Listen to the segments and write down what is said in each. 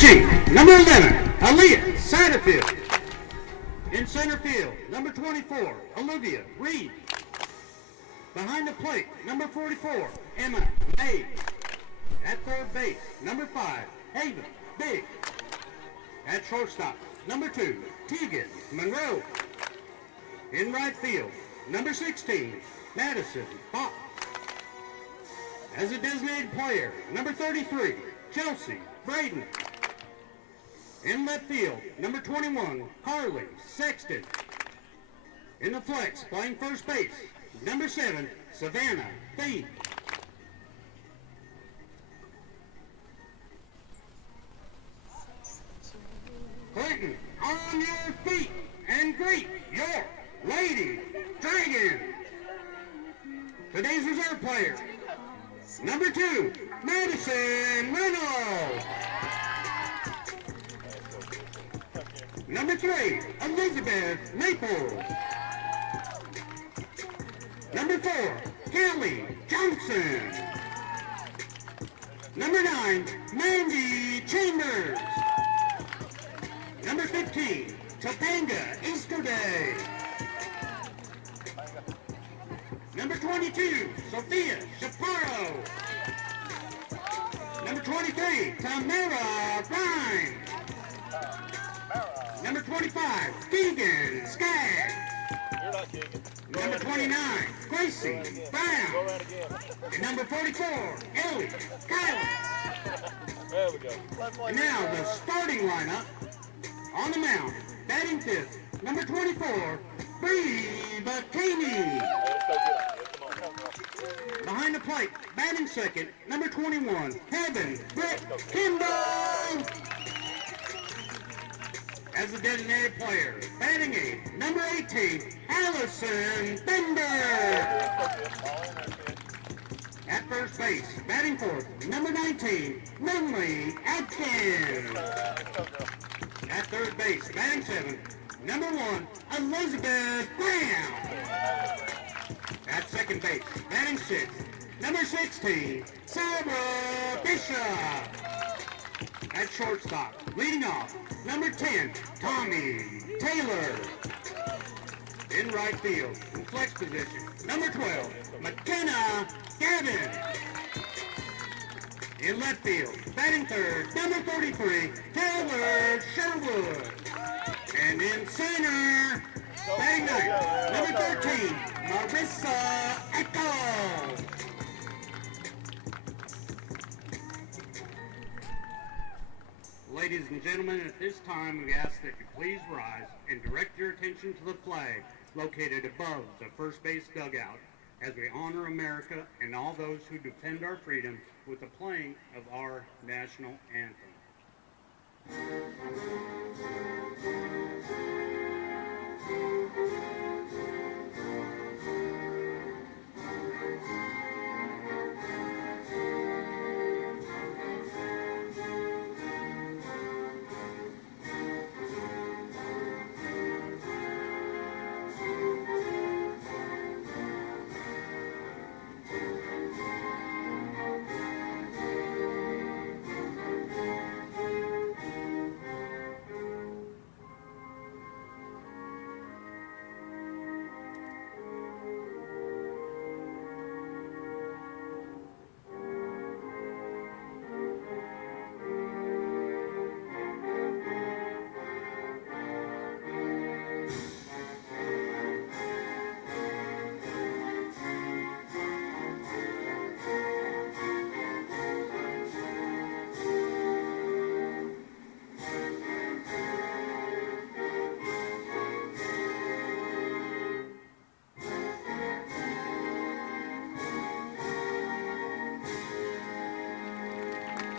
Pitching, number 11, Aaliyah Satterfield. In center field, number 24, Olivia Reed. Behind the plate, number 44, Emma May. At third base, number 5, Hagen Big. At shortstop, number 2, Tegan Monroe. In right field, number 16, Madison Pop. As a designated player, number 33, Chelsea Braden. In left field, number 21, Carly Sexton. In the flex, playing first base, number 7, Savannah Thede. Clinton, on your feet and greet your Lady Dragon. Today's reserve player, number 2, Madison Reynolds. Number 3, Elizabeth Maples. Number 4, Kelly Johnson. Number 9, Mandy Chambers. Number 15, Topanga Easterday. Number 22, Sophia Shapiro. Number 23, Tamara Ryan. Number 25, Keegan Skaggs. Number 29, Gracie Brown. And number 44, Ellie Kyler. There we go. And now the starting lineup. On the mound, batting fifth, number 24, Bree Bikini. Behind the plate, batting second, number 21, Hagen Britt Kimball. As a designated player, batting eighth, number 18, Allison Bender. At first base, batting fourth, number 19, Lindley Atkins. At third base, batting seventh, number 1, Elizabeth Brown. At second base, batting sixth, number 16, Sarah Bishop. At shortstop, leading off, number 10, Tommy Taylor. In right field, in flex position, number 12, McKenna Gavin. In left field, batting third, number 33, Taylor Sherwood. And in center, batting ninth, number 13, Marissa Echo. Ladies and gentlemen, at this time we ask that you please rise and direct your attention to the flag located above the first base dugout as we honor America and all those who defend our freedom with the playing of our national anthem.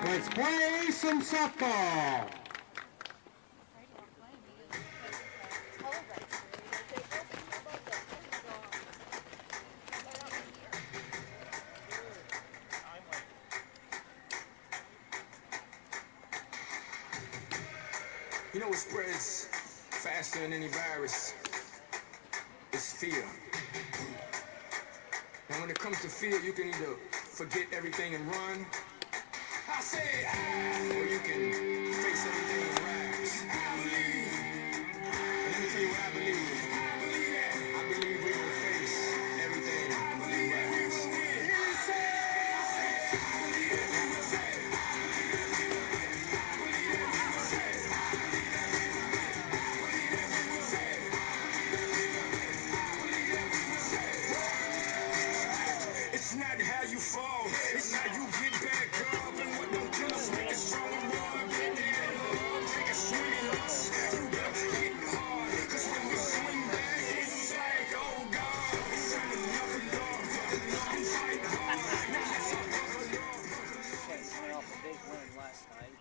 Let's play some softball. You know what spreads faster than any virus? It's fear. And when it comes to fear, you can either forget everything and run, Or you can face everything and rise. Let me tell you what I believe. I believe we will face everything and rise. It's not how you fall, it's how you get back up. And what don't kill us make us stronger, boy. Get that love, take a swing at us. You better hit hard, cause when we swing back, it's like, oh God, send another love, and fight hard. Now let's Coming off a big win last night.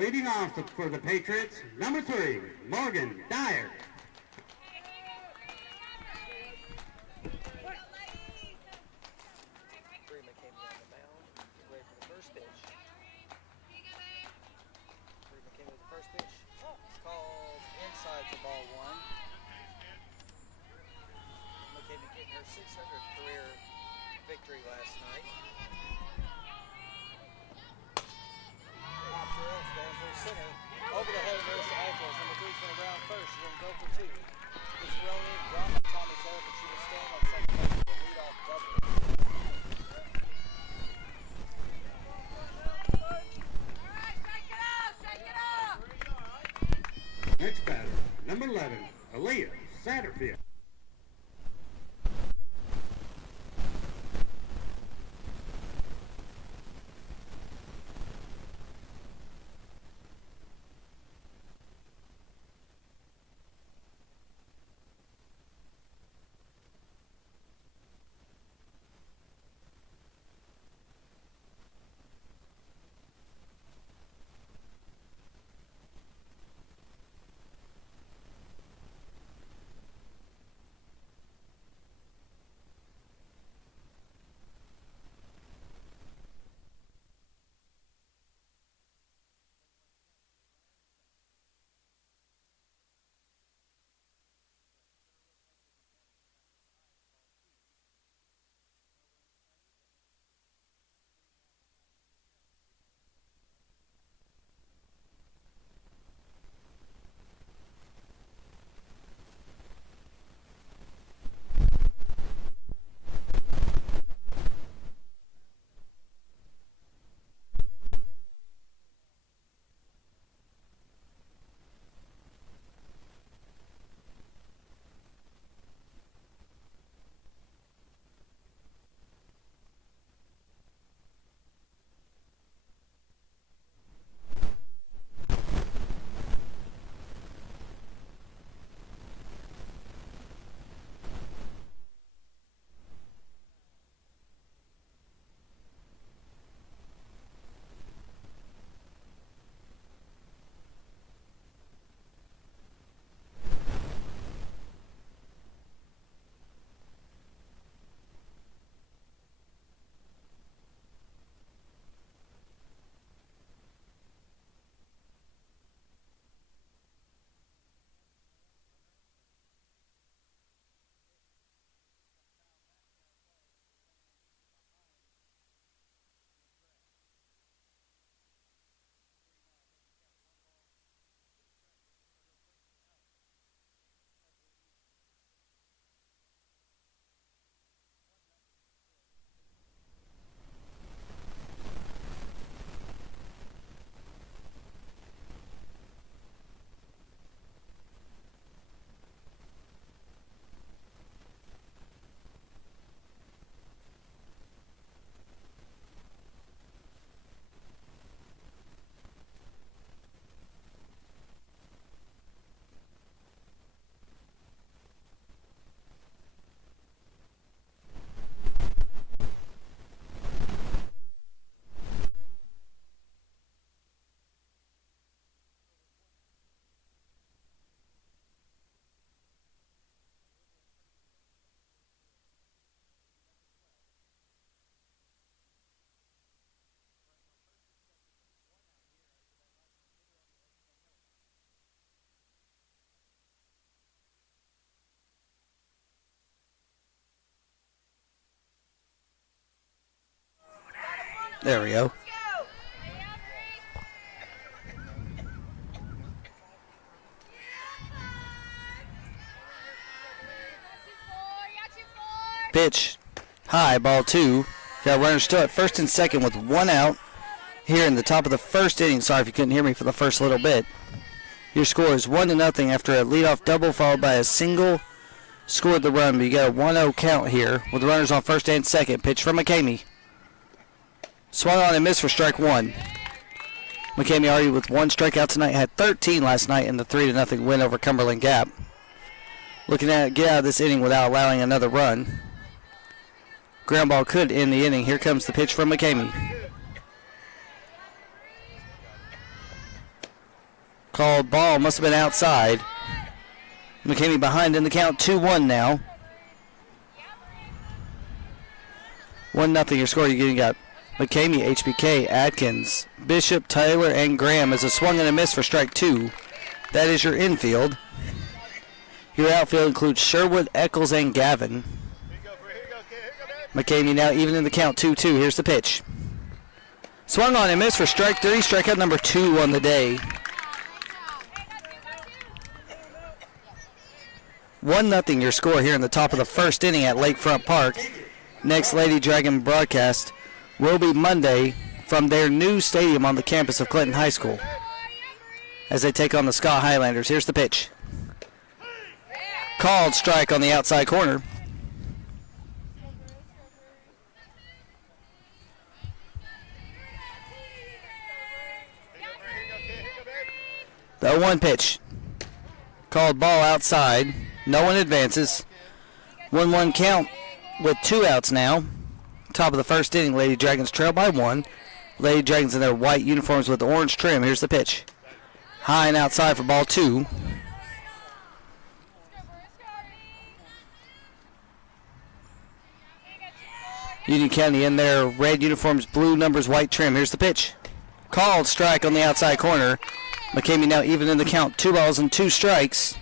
Leading off for the Patriots, number 3, Morgan Dyer. Bree McKinney on the mound. Get ready for the first pitch. Bree McKinney with the first pitch. It's called inside for ball one. McKinney getting her 600th career victory last night. Pops her up, going for center. Over the head of Marissa Ackles. Number 3's going to ground first. She's going to go for 2. Gets thrown in, dropped by Tommy Taylor, but she will stand on second base with a leadoff double. Next batter, number 11, Aaliyah Satterfield. There we go. pitch. High, ball 2. Got runners still at first and second with 1 out here in the top of the first inning. Sorry if you couldn't hear me for the first little bit. Your score is 1-0 after a leadoff double followed by a single scored the run. But you got a 1-0 count here with runners on first and second. Pitch from McCamey. Swung on and missed for strike 1. McCamey already with 1 strikeout tonight. Had 13 last night in the 3-0 win over Cumberland Gap. Looking at get out of this inning without allowing another run. Ground ball could end the inning. Here comes the pitch from McCamey. Called ball, must have been outside. McCamey behind in the count, 2-1 now. 1-0 your score. You got McCamey, HBK, Atkins, Bishop, Taylor, and Graham as a swung and a miss for strike 2. That is your infield. Your outfield includes Sherwood, Eccles, and Gavin. McCamey now even in the count, 2-2. Here's the pitch. Swung on and missed for strike 3. Strikeout number 2 on the day. 1-0 your score here in the top of the first inning at Lakefront Park. Next Lady Dragon broadcast will be Monday from their new stadium on the campus of Clinton High School as they take on the Scott Highlanders. Here's the pitch. Called strike on the outside corner. The 0-1 pitch. Called ball outside. No one advances. 1-1 count with 2 outs now. Top of the first inning, Lady Dragons trail by 1. Lady Dragons in their white uniforms with the orange trim. Here's the pitch. High and outside for ball 2. Union County in their red uniforms, blue numbers, white trim. Here's the pitch. Called strike on the outside corner. McCamey now even in the count. 2 balls and 2 strikes.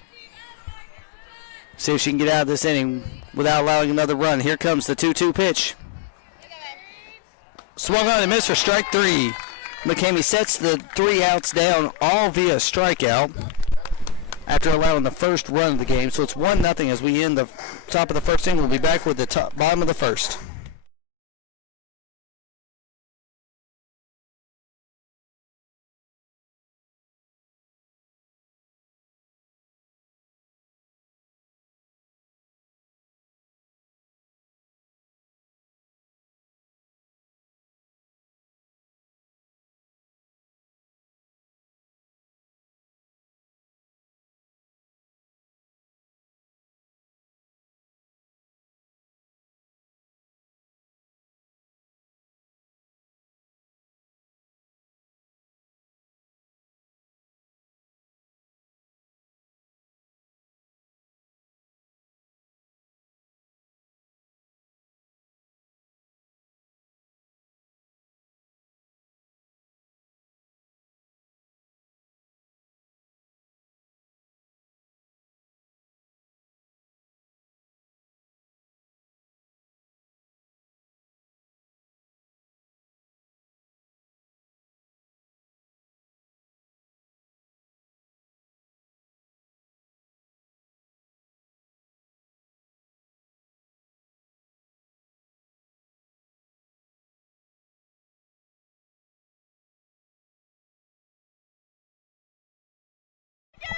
See if she can get out of this inning without allowing another run. Here comes the 2-2 pitch. Swung on and missed for strike 3. McCamey sets the 3 outs down all via strikeout after allowing the first run of the game. So it's 1-0 as we end the top of the first inning. We'll be back with the bottom of the first.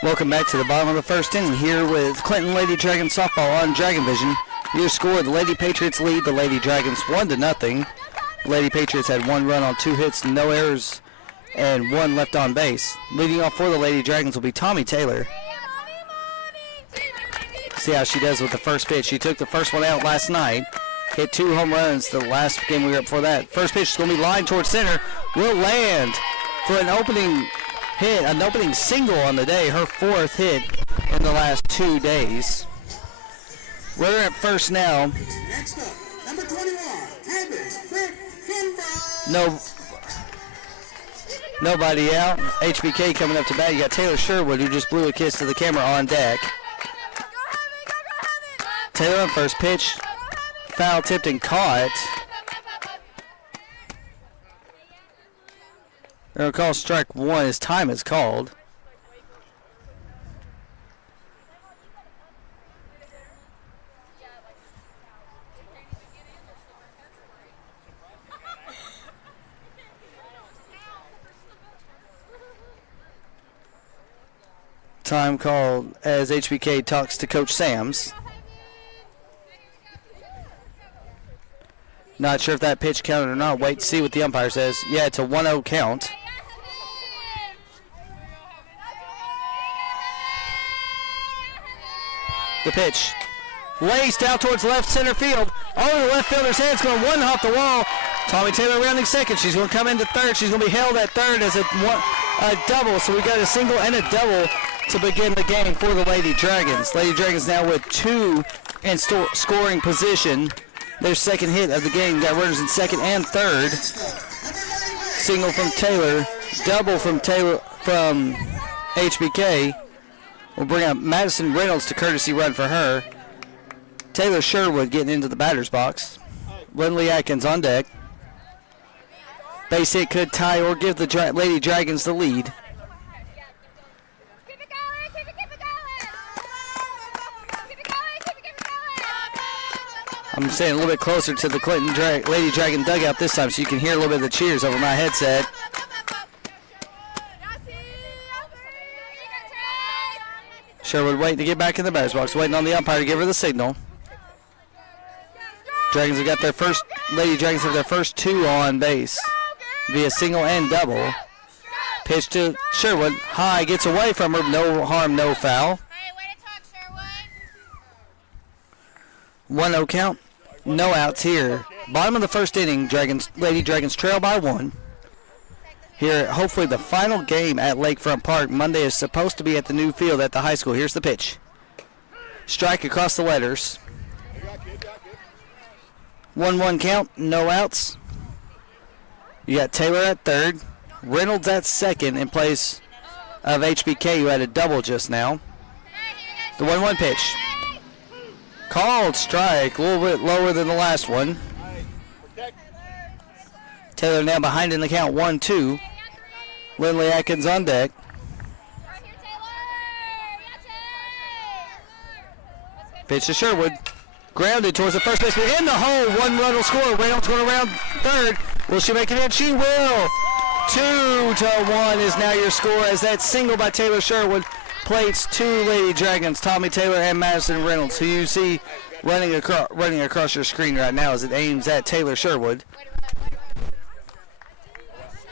Welcome back to the bottom of the first inning here with Clinton Lady Dragons softball on Dragon Vision. Your score, the Lady Patriots lead the Lady Dragons 1-0. Lady Patriots had 1 run on 2 hits, no errors, and 1 left on base. Leading off for the Lady Dragons will be Tommy Taylor. See how she does with the first pitch. She took the first one out last night. Hit 2 home runs the last game we were up for that. First pitch is going to be lined towards center. Will land for an opening hit, an opening single on the day, her 4th hit in the last 2 days. We're at first now. Next up, number 21, Hagen. Nobody out. HBK coming up to bat. You got Taylor Sherwood, who just blew a kiss to the camera on deck. Taylor on first pitch. Foul tipped and caught. They're going to call strike 1 as time is called. time called as HBK talks to Coach Sams. Not sure if that pitch counted or not. Wait to see what the umpire says. Yeah, it's a 1-0 count. The pitch. Laced out towards left center field. Over the left fielder's head's going one off the wall. Tommy Taylor rounding second. She's going to come into third. She's going to be held at third as a double. So we got a single and a double to begin the game for the Lady Dragons. Lady Dragons now with 2 in scoring position. Their second hit of the game. Got runners in second and third. Single from Taylor. Double from HBK. We'll bring up Madison Reynolds to courtesy run for her. Taylor Sherwood getting into the batter's box. Lindley Atkins on deck. Base hit could tie or give the Lady Dragons the lead. I'm staying a little bit closer to the Clinton Lady Dragon dugout this time so you can hear a little bit of the cheers over my headset. Sherwood waiting to get back in the batter's box, waiting on the umpire to give her the signal. Dragons have got their first, Lady Dragons have their first 2 on base via single and double. Pitch to Sherwood, high, gets away from her, no harm, no foul. 1-0 count, no outs here. Bottom of the first inning, Lady Dragons trail by 1. Here, hopefully the final game at Lakefront Park. Monday is supposed to be at the new field at the high school. Here's the pitch. Strike across the letters. 1-1 count, no outs. You got Taylor at third. Reynolds at second in place of HBK, who had a double just now. The 1-1 pitch. Called strike, a little bit lower than the last one. Taylor now behind in the count, 1-2. Lindley Atkins on deck. Pitch to Sherwood. Grounded towards the first baseman. In the hole. 1 run will score. Reynolds going around third. Will she make it in? She will. 2-1 is now your score as that single by Taylor Sherwood plates 2 Lady Dragons, Tommy Taylor and Madison Reynolds, who you see running across your screen right now as it aims at Taylor Sherwood.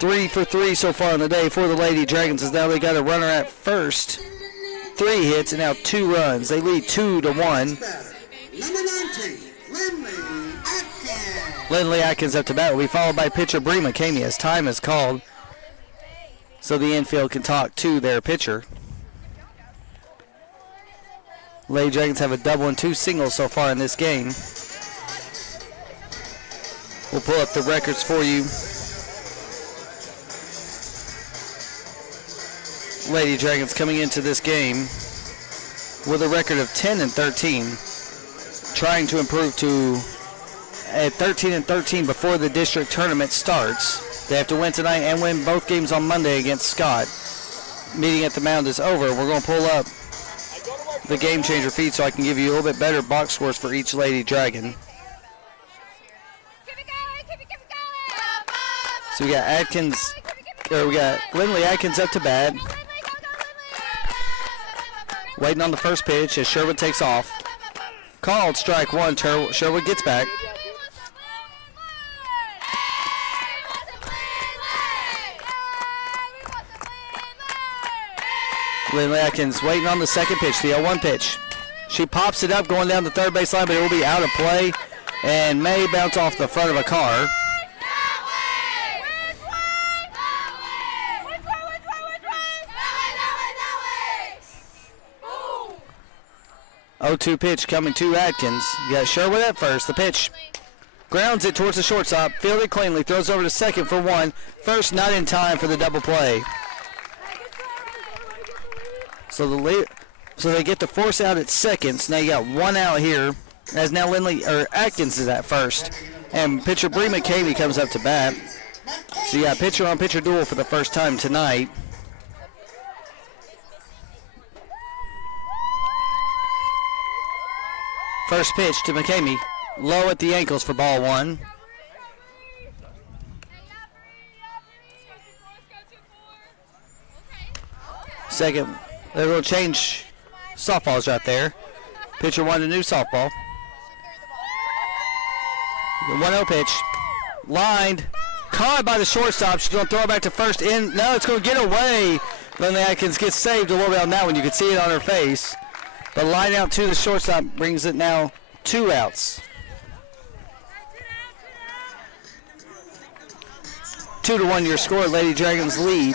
3 for 3 so far in the day for the Lady Dragons, as now they got a runner at first. 3 hits and now 2 runs. They lead 2-1. Number 19, Lindley Atkins. Lindley Atkins up to bat will be followed by pitcher Bree McCamey as time is called, so the infield can talk to their pitcher. Lady Dragons have a double and 2 singles so far in this game. We'll pull up the records for you. Lady Dragons coming into this game with a record of 10-13, trying to improve to at 13-13 before the district tournament starts. They have to win tonight and win both games on Monday against Scott. Meeting at the mound is over. We're going to pull up the game changer feed so I can give you a little bit better box scores for each Lady Dragon. So we got we got Lindley Atkins up to bat. Waiting on the first pitch as Sherwood takes off. Called strike 1. Sherwood gets back. Lindley Atkins waiting on the second pitch, the 0-1 pitch. She pops it up going down the third base line, but it will be out of play and may bounce off the front of a car. 0-2 pitch coming to Atkins. You got Sherwood at first. The pitch grounds it towards the shortstop. Fielded cleanly. Throws over to second for 1. First not in time for the double play. So they get the force out at second. So now you got 1 out here. As now Atkins is at first. And pitcher Bree McCamey comes up to bat. So you got pitcher on pitcher duel for the first time tonight. First pitch to McCamey, low at the ankles for ball 1. Second They're going to change softballs right there. Pitcher wanted a new softball. The 1-0 pitch. Lined. Caught by the shortstop. She's going to throw it back to first. No, it's going to get away. Lindley Atkins gets saved a little bit on that one. You can see it on her face. But line out to the shortstop brings it now 2 outs. 2-1 your score. Lady Dragons lead.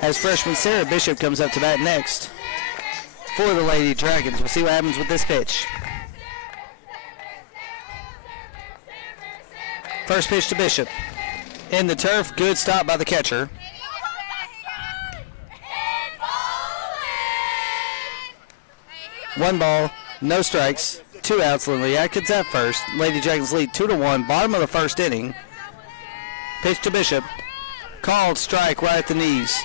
As freshman Sarah Bishop comes up to bat next for the Lady Dragons. We'll see what happens with this pitch. First pitch to Bishop. In the turf, good stop by the catcher. One ball, no strikes, 2 outs. Lindley Atkins at first. Lady Dragons lead 2-1. Bottom of the first inning. Pitch to Bishop. Called strike right at the knees.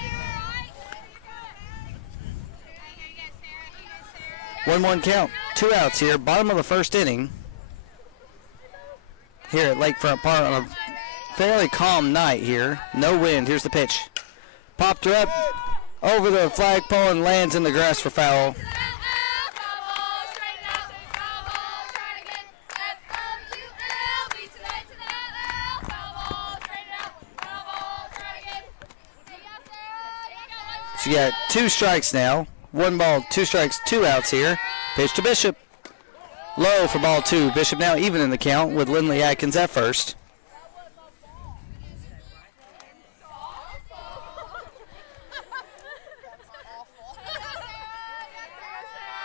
1-1 count. 2 outs here. Bottom of the first inning. Here at Lakefront Park on a fairly calm night here. No wind. Here's the pitch. Popped her up over the flagpole and lands in the grass for foul. So you got 2 strikes now. 1 ball, 2 strikes, 2 outs here. Pitch to Bishop. Low for ball 2. Bishop now even in the count with Lindley Atkins at first.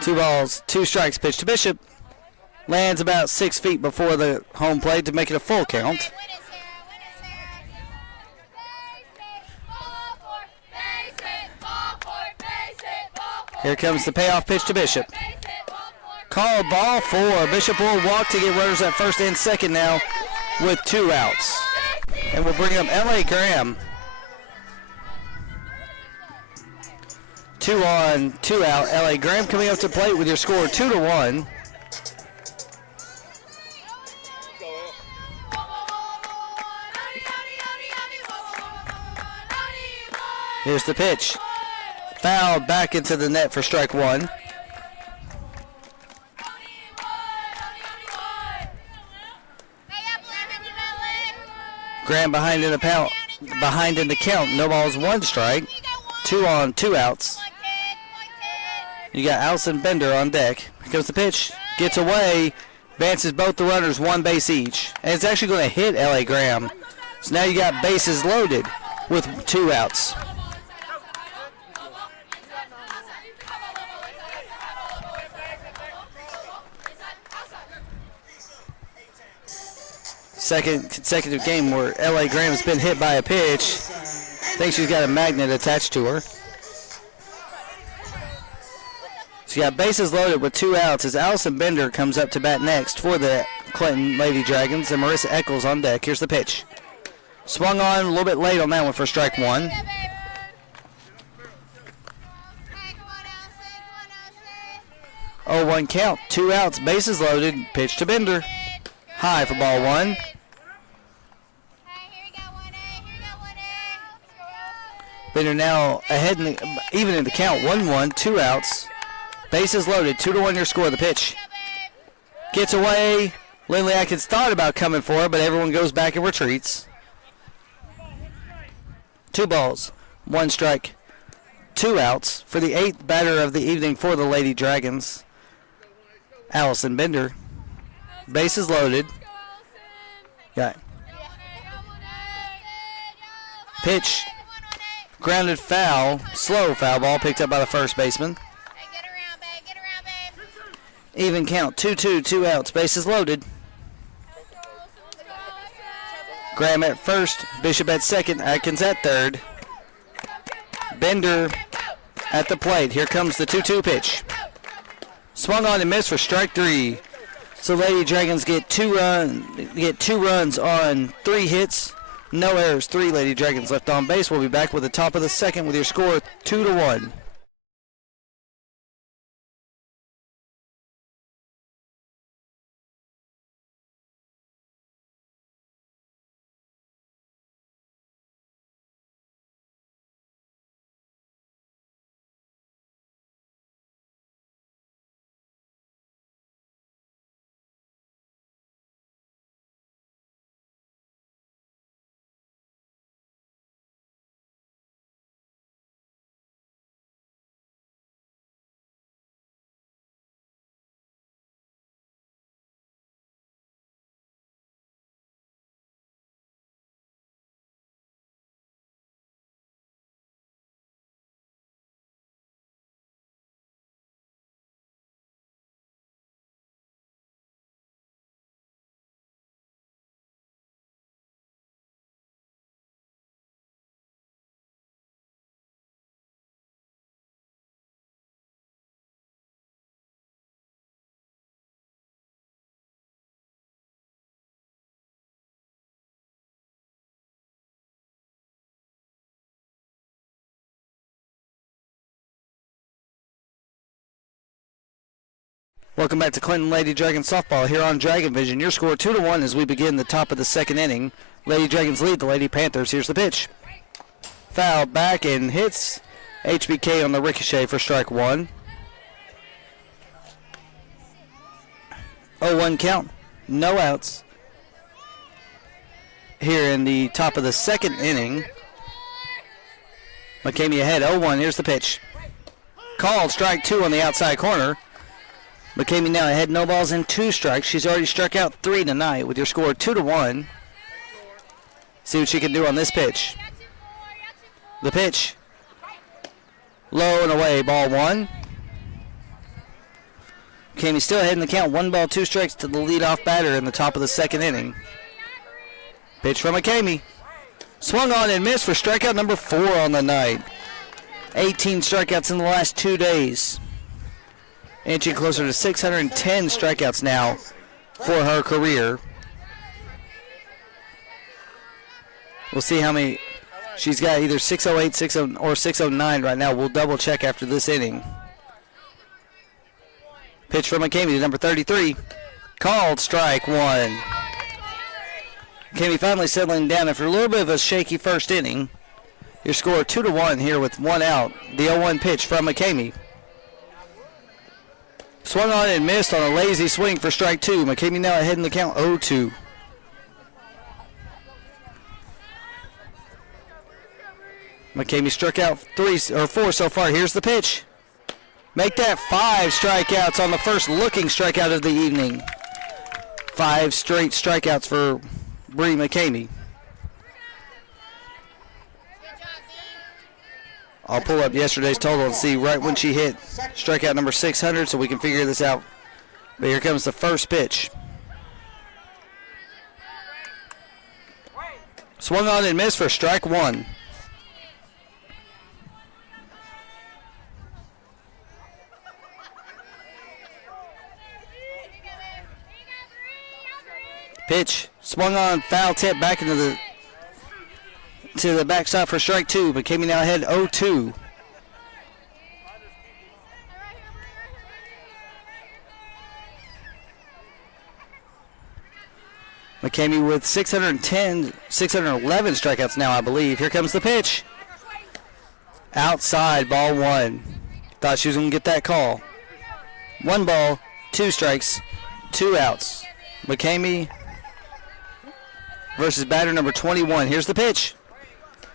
Two balls, 2 strikes. Pitch to Bishop. Lands about 6 feet before the home plate to make it a full count. Here comes the payoff pitch to Bishop. Called ball 4. Bishop will walk to get runners at first and second now with 2 outs. And we'll bring up L.A. Graham. 2 on, 2 out. L.A. Graham coming up to plate with your score 2-1. Here's the pitch. Fouled back into the net for strike 1. Graham behind in the count. No balls, 1 strike. 2 on, 2 outs. You got Allison Bender on deck. Here comes the pitch. Gets away. Advances both the runners 1 base each. And it's actually going to hit L.A. Graham. So now you got bases loaded with 2 outs. Second consecutive game where L.A. Graham has been hit by a pitch. I think she's got a magnet attached to her. So you got bases loaded with 2 outs as Allison Bender comes up to bat next for the Clinton Lady Dragons, and Marissa Eccles on deck. Here's the pitch. Swung on a little bit late on that one for strike 1. Oh, 1 count, 2 outs, bases loaded, pitch to Bender. High for ball 1. Bender now ahead, even in the count, 1-1, 2 outs. Bases loaded, 2-1 your score. The pitch gets away. Lindley Atkins thought about coming for it, but everyone goes back and retreats. 2 balls, 1 strike, 2 outs for the 8th batter of the evening for the Lady Dragons, Allison Bender. Bases loaded. Got pitch. Grounded foul. Slow foul ball picked up by the first baseman. Even count. 2-2, 2 outs. Bases loaded. Graham at first. Bishop at second. Atkins at third. Bender at the plate. Here comes the 2-2 pitch. Swung on and missed for strike 3. So Lady Dragons get 2 runs on 3 hits. No errors. 3 Lady Dragons left on base. We'll be back with the top of the second with your score 2-1. Welcome back to Clinton Lady Dragons softball here on Dragon Vision. Your score 2-1 as we begin the top of the second inning. Lady Dragons lead the Lady Panthers. Here's the pitch. Foul back and hits HBK on the ricochet for strike one. 0-1 count. No outs. Here in the top of the second inning. McCamey ahead 0-1. Here's the pitch. Called strike two on the outside corner. McCamey now ahead, no balls and 2 strikes. She's already struck out 3 tonight with your score 2-1. See what she can do on this pitch. The pitch. Low and away, ball 1. McCamey still ahead in the count. 1 ball, 2 strikes to the leadoff batter in the top of the second inning. Pitch from McCamey. Swung on and missed for strikeout number 4 on the night. 18 strikeouts in the last 2 days. Inching closer to 610 strikeouts now for her career. We'll see how many. She's got either 608, 60, or 609 right now. We'll double check after this inning. Pitch from McCamey to number 33. Called strike one. McCamey finally settling down after a little bit of a shaky first inning. Your score 2-1 here with 1 out. The 0-1 pitch from McCamey. Swung on and missed on a lazy swing for strike 2. McCamey now ahead in the count 0-2. McCamey struck out 4 so far. Here's the pitch. Make that 5 strikeouts on the first looking strikeout of the evening. 5 straight strikeouts for Bree McCamey. I'll pull up yesterday's total and see right when she hit strikeout number 600 so we can figure this out. But here comes the first pitch. Swung on and missed for strike 1. Pitch swung on, foul tip back into the backstop for strike 2. McCamey now ahead 0-2. McCamey with 611 strikeouts now, I believe. Here comes the pitch. Outside, ball 1. Thought she was going to get that call. 1 ball, 2 strikes, 2 outs. McCamey versus batter number 21. Here's the pitch.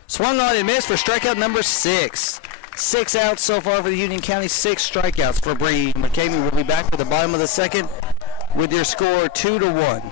Swung on and missed for strikeout number 6. 6 outs so far for the Union County, 6 strikeouts for Bree McCamey. Will be back for the bottom of the second with your score 2-1.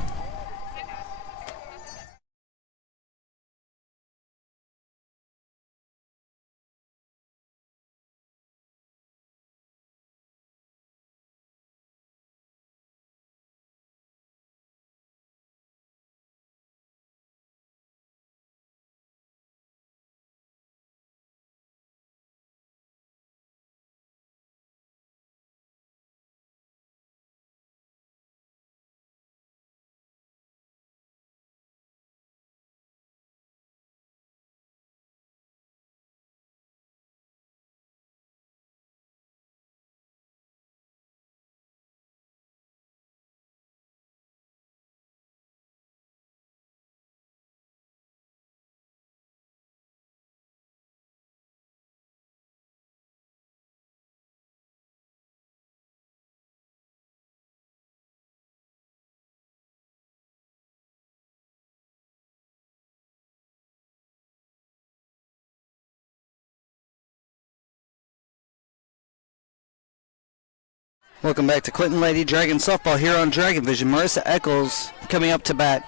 Welcome back to Clinton Lady Dragon softball here on Dragon Vision. Marissa Eccles coming up to bat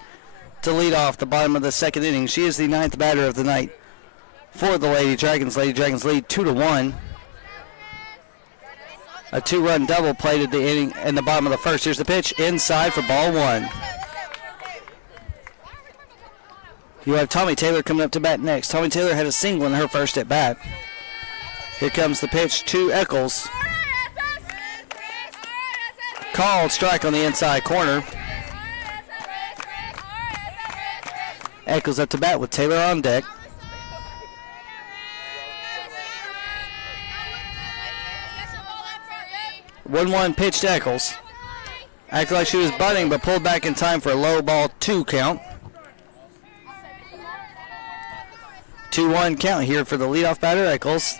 to lead off the bottom of the second inning. She is the 9th batter of the night for the Lady Dragons. Lady Dragons lead 2-1. A 2-run double played at the inning in the bottom of the first. Here's the pitch inside for ball 1. You have Tommy Taylor coming up to bat next. Tommy Taylor had a single in her first at bat. Here comes the pitch to Eccles. Called strike on the inside corner. Eccles up to bat with Taylor on deck. 1-1 pitch to Eccles. Acted like she was bunting, but pulled back in time for a low ball 2 count. 2-1 count here for the leadoff batter, Eccles.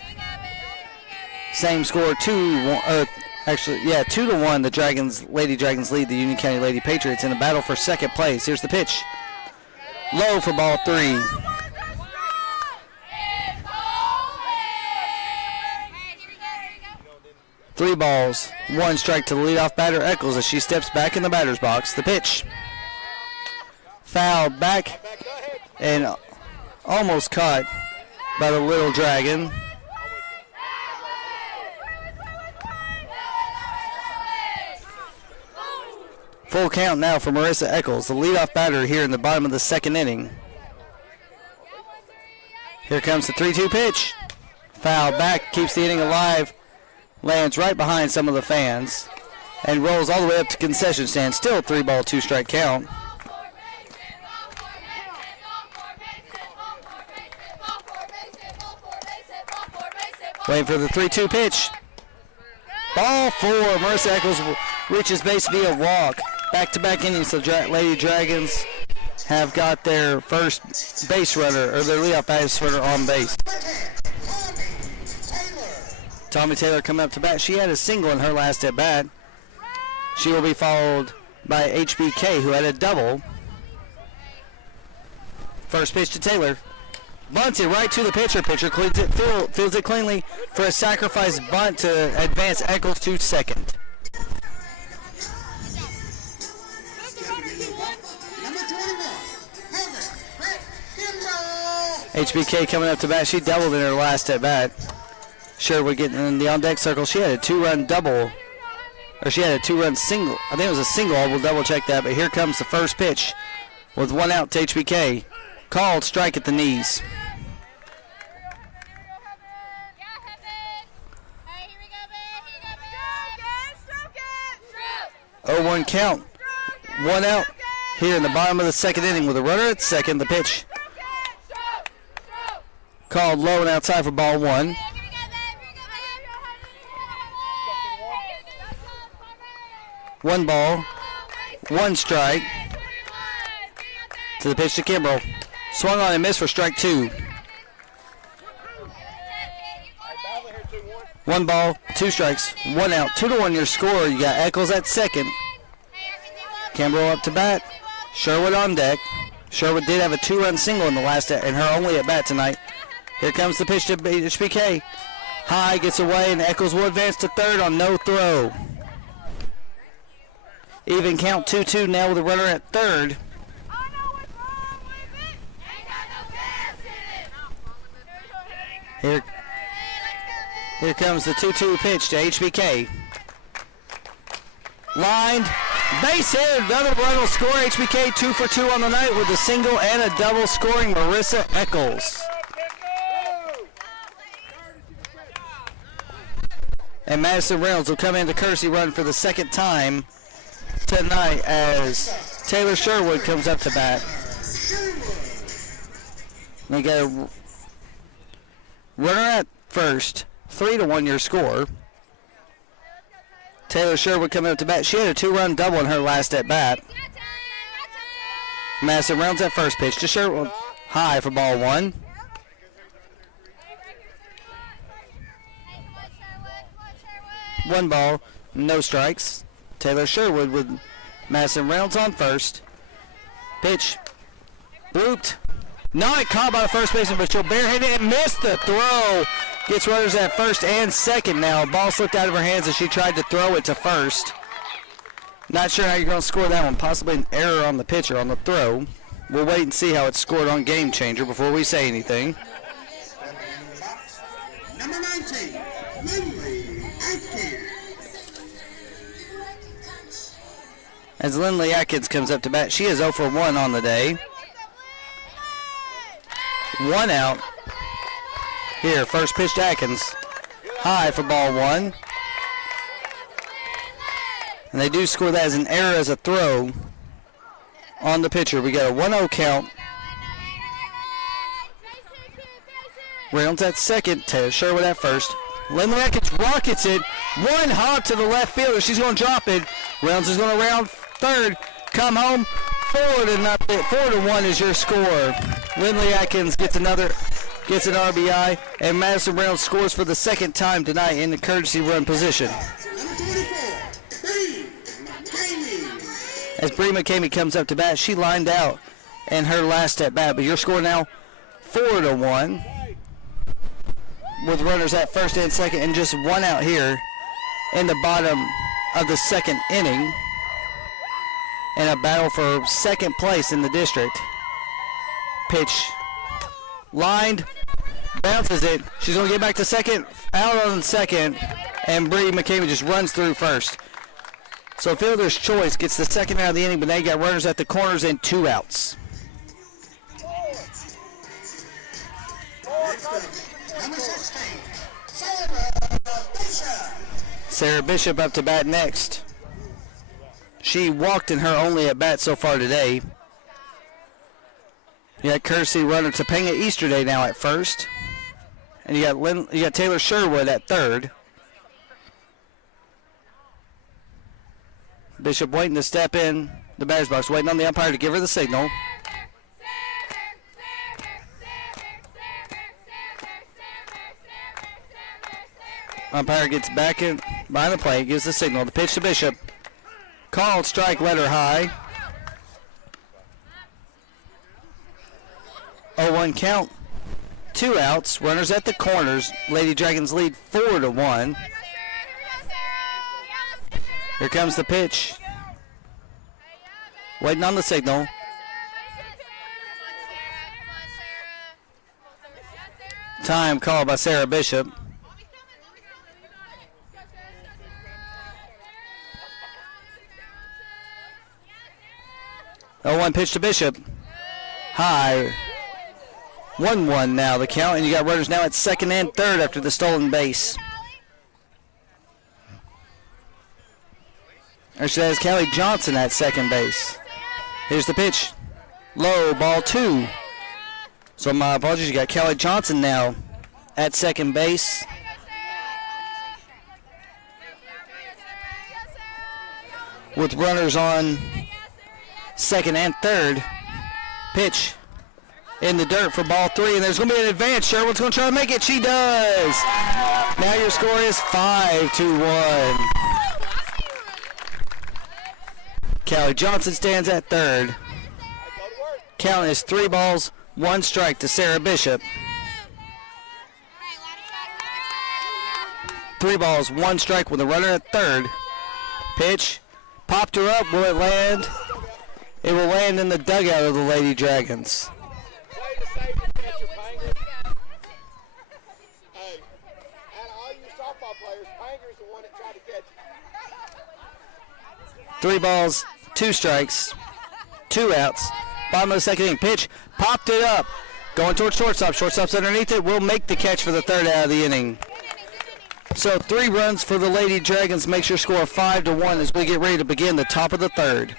Same score, 2-1. 2-1. The Lady Dragons lead the Union County Lady Patriots in a battle for second place. Here's the pitch. Low for ball 3. Three balls, 1 strike to the leadoff batter, Eccles, as she steps back in the batter's box. The pitch. Fouled back and almost caught by the Little Dragon. Full count now for Marissa Eccles, the leadoff batter here in the bottom of the second inning. Here comes the 3-2 pitch. Fouled back, keeps the inning alive. Lands right behind some of the fans and rolls all the way up to concession stand. Still a 3-ball, 2-strike count. Waiting for the 3-2 pitch. Ball 4. Marissa Eccles reaches base via walk. Back-to-back innings. The Lady Dragons have got their first base runner, or their leadoff base runner on base. Tommy Taylor coming up to bat. She had a single in her last at bat. She will be followed by HBK, who had a double. First pitch to Taylor. Bunts it right to the pitcher. Pitcher cleans it, fields it cleanly for a sacrifice bunt to advance Eccles to second. HBK coming up to bat. She doubled in her last at bat. Sherwood getting in the on-deck circle. She had a 2-run double, or she had a 2-run single. I think it was a single. We'll double-check that, but here comes the first pitch with 1 out to HBK. Called strike at the knees. 0-1 count. 1 out here in the bottom of the second inning with a runner at second. The pitch called low and outside for ball 1. 1 ball, 1 strike. To the pitch to Kimbrell. Swung on and missed for strike 2. 1 ball, 2 strikes, 1 out. 2-1 your score. You got Eccles at second. Kimbrell up to bat. Sherwood on deck. Sherwood did have a 2-run single in the last in her only at bat tonight. Here comes the pitch to HBK. High gets away and Eccles will advance to third on no throw. Even count 2-2 now with a runner at third. Here comes the 2-2 pitch to HBK. Lined, base hit, another run will score. HBK 2 for 2 on the night with a single and a double, scoring Marissa Eccles. And Madison Reynolds will come into courtesy run for the second time tonight as Taylor Sherwood comes up to bat. They got a runner at first, 3-1 your score. Taylor Sherwood coming up to bat. She had a 2-run double in her last at bat. Madison Reynolds at first pitch to Sherwood. High for ball 1. One ball, no strikes. Taylor Sherwood with Madison Reynolds on first. Pitch. Looped. Not caught by the first baseman, but she'll barehand it and miss the throw. Gets runners at first and second now. Ball slipped out of her hands as she tried to throw it to first. Not sure how you're going to score that one. Possibly an error on the pitcher on the throw. We'll wait and see how it's scored on Game Changer before we say anything. Number 19, Lindley Atkins. As Lindley Atkins comes up to bat, she is 0 for 1 on the day. 1 out. Here, first pitch to Atkins. High for ball 1. And they do score that as an error as a throw on the pitcher. We got a 1-0 count. Reynolds at second. Taylor Sherwood at first. Lindley Atkins rockets it. One hop to the left fielder. She's going to drop it. Rounds is going to round third. Come home. 4-0. 4-1 is your score. Lindley Atkins gets an RBI, and Madison Brown scores for the second time tonight in the courtesy run position. Number 24, Bree McCamey. As Bree McCamey comes up to bat, she lined out in her last at bat, but your score now 4-1 with runners at first and second and just one out here in the bottom of the second inning, and a battle for second place in the district. Pitch lined, bounces it. She's going to get back to second, out on second, and Bree McCamey just runs through first. So fielder's choice gets the second out of the inning, but they got runners at the corners and 2 outs. Number 16, Sarah Bishop. Sarah Bishop up to bat next. She walked in her only at bat so far today. You got courtesy runner Topanga Easterday now at first, and you got Taylor Sherwood at third. Bishop waiting to step in the batter's box, waiting on the umpire to give her the signal. Umpire gets back in behind the plate, gives the signal. The pitch to Bishop. Called strike, letter high. 0-1 count. 2 outs. Runners at the corners. Lady Dragons lead 4-1. Here comes the pitch. Waiting on the signal. Time called by Sarah Bishop. Oh, 1 pitch to Bishop. High. 1-1 now the count, and you got runners now at second and third after the stolen base. Actually, that's Callie Johnson at second base. Here's the pitch. Low, ball 2. So my apologies, you got Callie Johnson now at second base. With runners on second and third. Pitch in the dirt for ball 3, and there's going to be an advance. Sherwood's going to try to make it. She does. Now your score is 5-1. Callie Johnson stands at third. Count is 3 balls, 1 strike to Sarah Bishop. 3 balls, 1 strike with a runner at third. Pitch. Popped her up. Will it land? It will land in the dugout of the Lady Dragons. Play to save the catcher, Panger. Hey, out of all you softball players, Panger's the one that tried to catch it. 3 balls, 2 strikes, 2 outs. Bottom of the second inning. Pitch, popped it up. Going towards shortstop. Shortstop's underneath it. Will make the catch for the third out of the inning. So 3 runs for the Lady Dragons makes your score 5-1 as we get ready to begin the top of the third.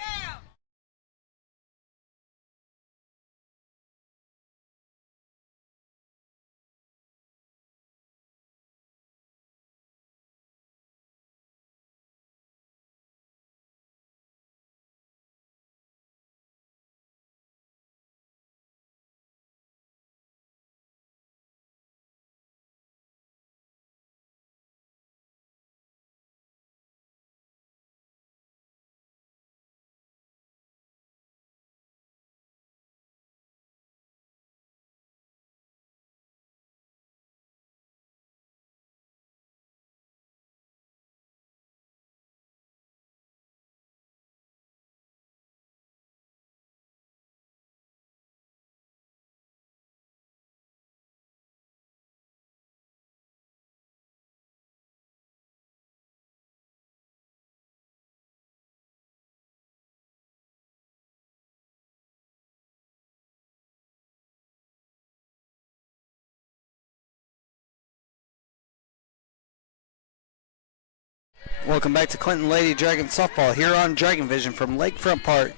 Welcome back to Clinton Lady Dragon Softball here on Dragon Vision from Lakefront Park.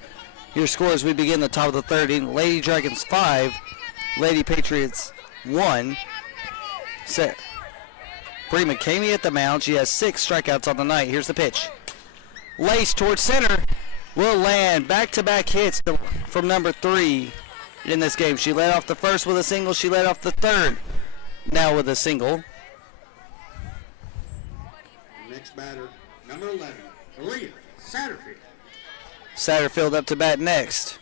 Your score as we begin the top of the third inning. Lady Dragons 5, Lady Patriots 1. Bree McCamey at the mound. She has 6 strikeouts on the night. Here's the pitch. Lace towards center. Will land. Back-to-back hits from number 3 in this game. She led off the first with a single. She led off the third now with a single. Next batter, number 11, Aaliyah Satterfield. Satterfield up to bat next.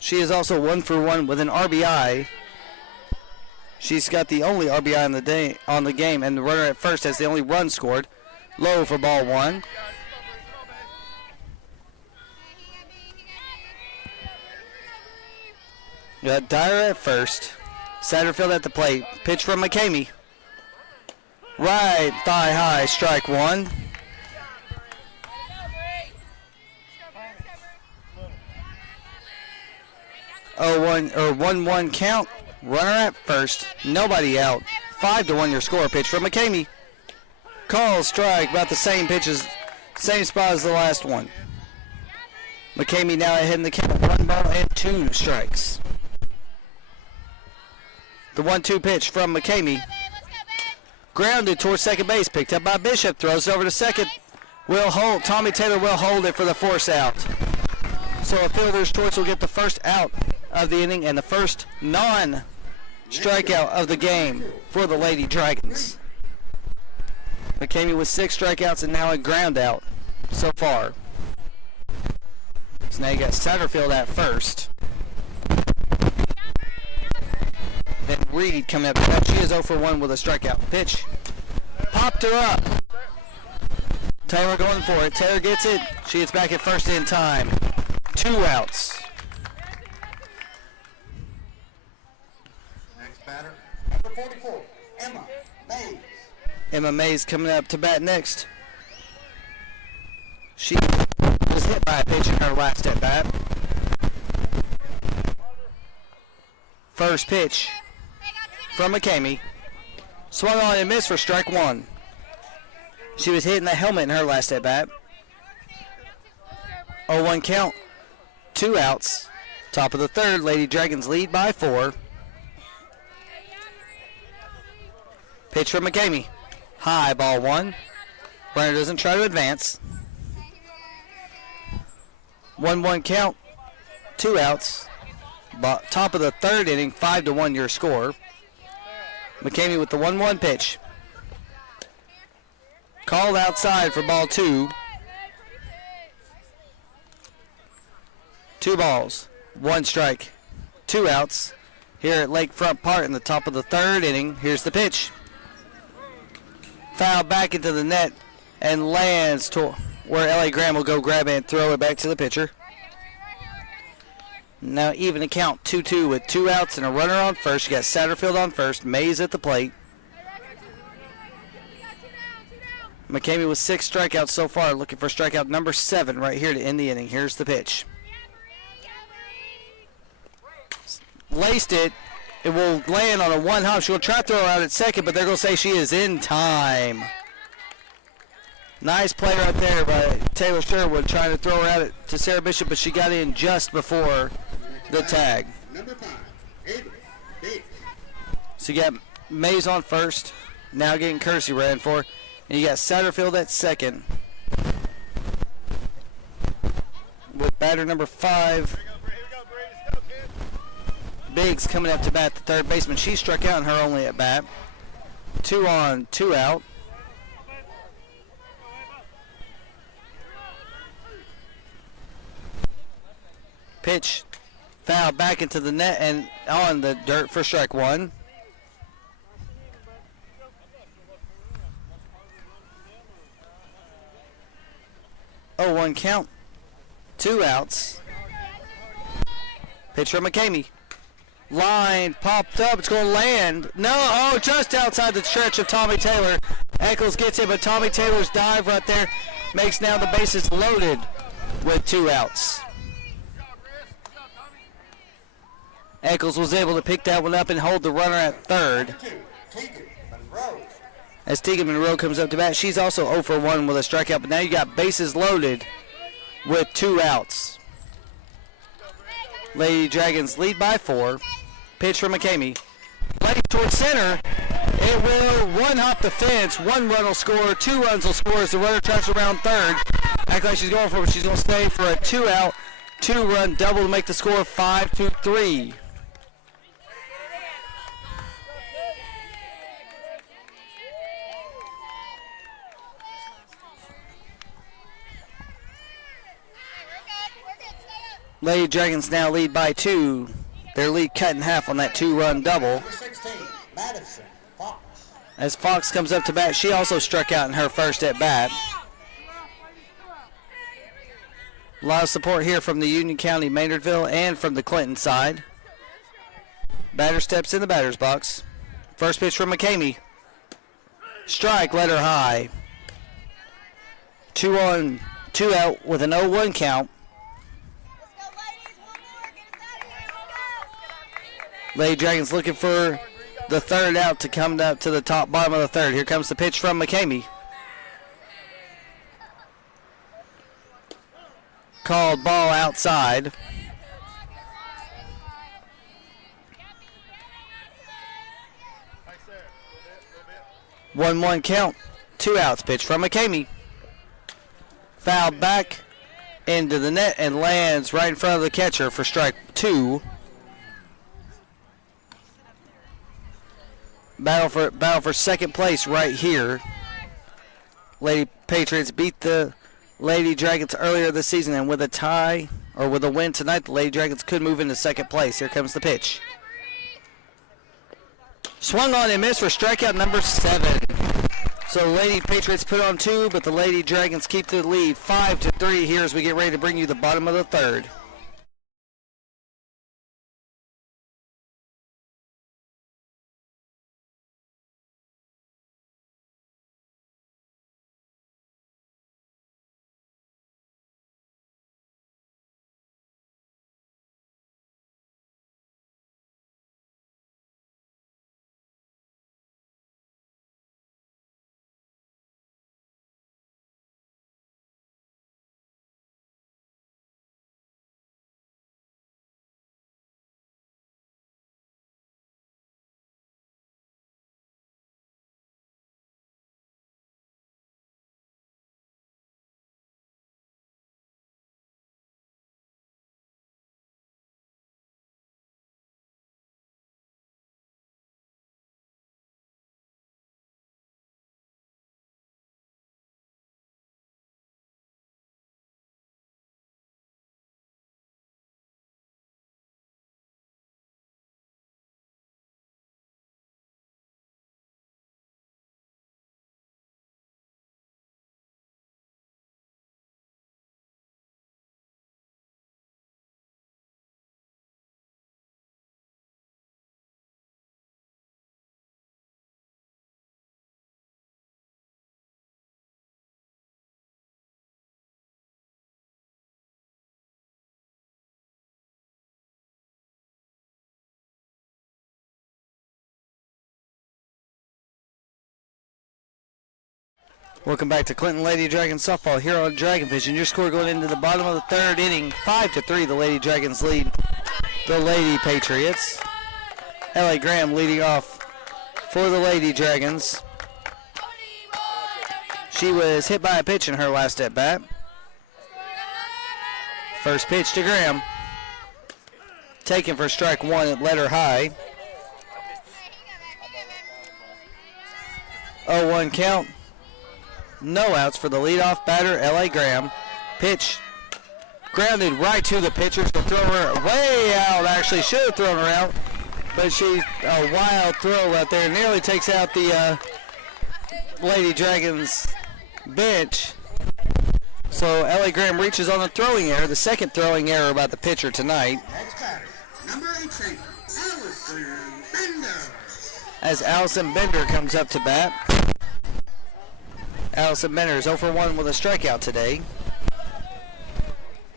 She is also 1 for 1 with an RBI. She's got the only RBI on the game, and the runner at first has the only run scored. Low for ball 1. We got Dyer at first. Satterfield at the plate. Pitch from McCamey. Right thigh high, strike 1. Oh, 1-1 count. Runner at first. Nobody out. 5-1 your score. Pitch from McCamey. Call strike. About the same pitches, same spot as the last one. McCamey now ahead in the count. 1 ball and 2 strikes. The 1-2 pitch from McCamey. Grounded towards second base. Picked up by Bishop. Throws it over to second. Will hold. Tommy Taylor will hold it for the force out. So a fielder's choice will get the first out of the inning and the first non-strikeout of the game for the Lady Dragons. McCamey with 6 strikeouts and now a ground out so far. So now you got Satterfield at first. Then Reed coming up. She is 0 for 1 with a strikeout. Pitch. Popped her up. Taylor going for it. Taylor gets it. She gets back at first in time. 2 outs. Next batter, number 44, Emma Mays. Emma Mays coming up to bat next. She was hit by a pitch in her last at bat. First pitch from McCamey. Swung on and missed for strike 1. She was hit in the helmet in her last at bat. 0-1 count. 2 outs. Top of the third. Lady Dragons lead by 4. Pitch from McCamey. High, ball 1. Runner doesn't try to advance. 1-1 count. 2 outs. Top of the third inning. 5-1 your score. McCamey with the 1-1 pitch. Called outside for ball 2. 2 balls, 1 strike, 2 outs. Here at Lakefront Park in the top of the third inning. Here's the pitch. Foul back into the net and lands to where Ellie Graham will go grab it and throw it back to the pitcher. Now even a count, 2-2 with 2 outs and a runner on first. You got Satterfield on first, Mays at the plate. McCamey with 6 strikeouts so far, looking for strikeout number 7 right here to end the inning. Here's the pitch. Laced it. It will land on a 1-hop. She'll try to throw her out at second, but they're going to say she is in time. Nice play right there by Taylor Sherwood trying to throw her out to Sarah Bishop, but she got in just before the tag. Number 5, Ava Davis. So you got Mays on first. Now getting Kersey ran for. And you got Satterfield at second. With batter number 5. Biggs coming up to bat, the third baseman. She struck out in her only at bat. 2 on, 2 out. Pitch. Foul back into the net and on the dirt for strike 1. Oh, 1 count. 2 outs. Pitch from McCamey. Line popped up. It's going to land. No. Oh, just outside the stretch of Tommy Taylor. Eccles gets it, but Tommy Taylor's dive right there makes now the bases loaded with 2 outs. Eccles was able to pick that one up and hold the runner at third. As Tegan Monroe comes up to bat, she's also 0 for 1 with a strikeout, but now you got bases loaded with 2 outs. Lady Dragons lead by 4. Pitch from McCamey. Play towards center. It will. One hop the fence. One run will score. 2 runs will score as the runner tries around third. Act like she's going for it. She's going to stay for a 2-out, 2-run double to make the score 5-3. Lady Dragons now lead by 2. Their lead cut in half on that 2-run double. Number 16, Madison Fox. As Fox comes up to bat, she also struck out in her first at bat. A lot of support here from the Union County Maynardville and from the Clinton side. Batter steps in the batter's box. First pitch from McCamey. Strike, let her high. 2 on, 2 out with an 0-1 count. Lady Dragons looking for the third out to come up to the top bottom of the third. Here comes the pitch from McCamey. Called ball outside. One count. 2 outs. Pitch from McCamey. Fouled back into the net and lands right in front of the catcher for strike 2. Battle for second place right here. Lady Patriots beat the Lady Dragons earlier this season, and with a tie or with a win tonight, the Lady Dragons could move into second place. Here comes the pitch. Swung on and missed for strikeout number 7. So Lady Patriots put on 2, but the Lady Dragons keep the lead 5-3 here as we get ready to bring you the bottom of the third. Welcome back to Clinton Lady Dragons softball here on Dragon Vision. Your score going into the bottom of the third inning, 5-3. The Lady Dragons lead the Lady Patriots. Ellie Graham leading off for the Lady Dragons. She was hit by a pitch in her last at bat. First pitch to Graham. Taken for strike 1 at letter high. 0-1 count. No outs for the leadoff batter, L.A. Graham. Pitch grounded right to the pitcher. So throw her way out. Actually, should have thrown her out. But she, a wild throw right there. Nearly takes out the Lady Dragons bench. So L.A. Graham reaches on a throwing error. The second throwing error by the pitcher tonight. Next batter, number 18, Allison Bender. As Allison Bender comes up to bat. Allison Bender is 0 for 1 with a strikeout today.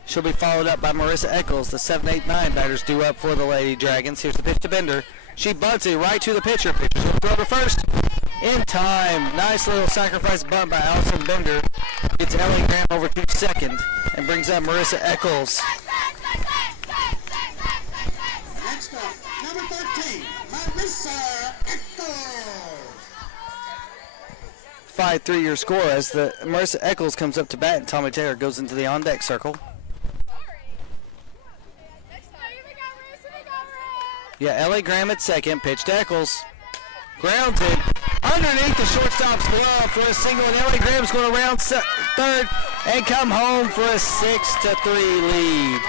She'll be followed up by Marissa Eccles. The 7-8-9 batters due up for the Lady Dragons. Here's the pitch to Bender. She bunts it right to the pitcher. Pitcher's going to throw to first. In time. Nice little sacrifice bunt by Allison Bender. Gets Ellie Graham over to second and brings up Marissa Eccles. Next up, number 13, Marissa Eccles. 5-3 your score as the Marissa Eccles comes up to bat and Tommy Taylor goes into the on-deck circle. Yeah, L.A. Graham at second. Pitch to Eccles. Grounded underneath the shortstop's glove for a single, and L.A. Graham's going around third and come home for a 6-3 lead.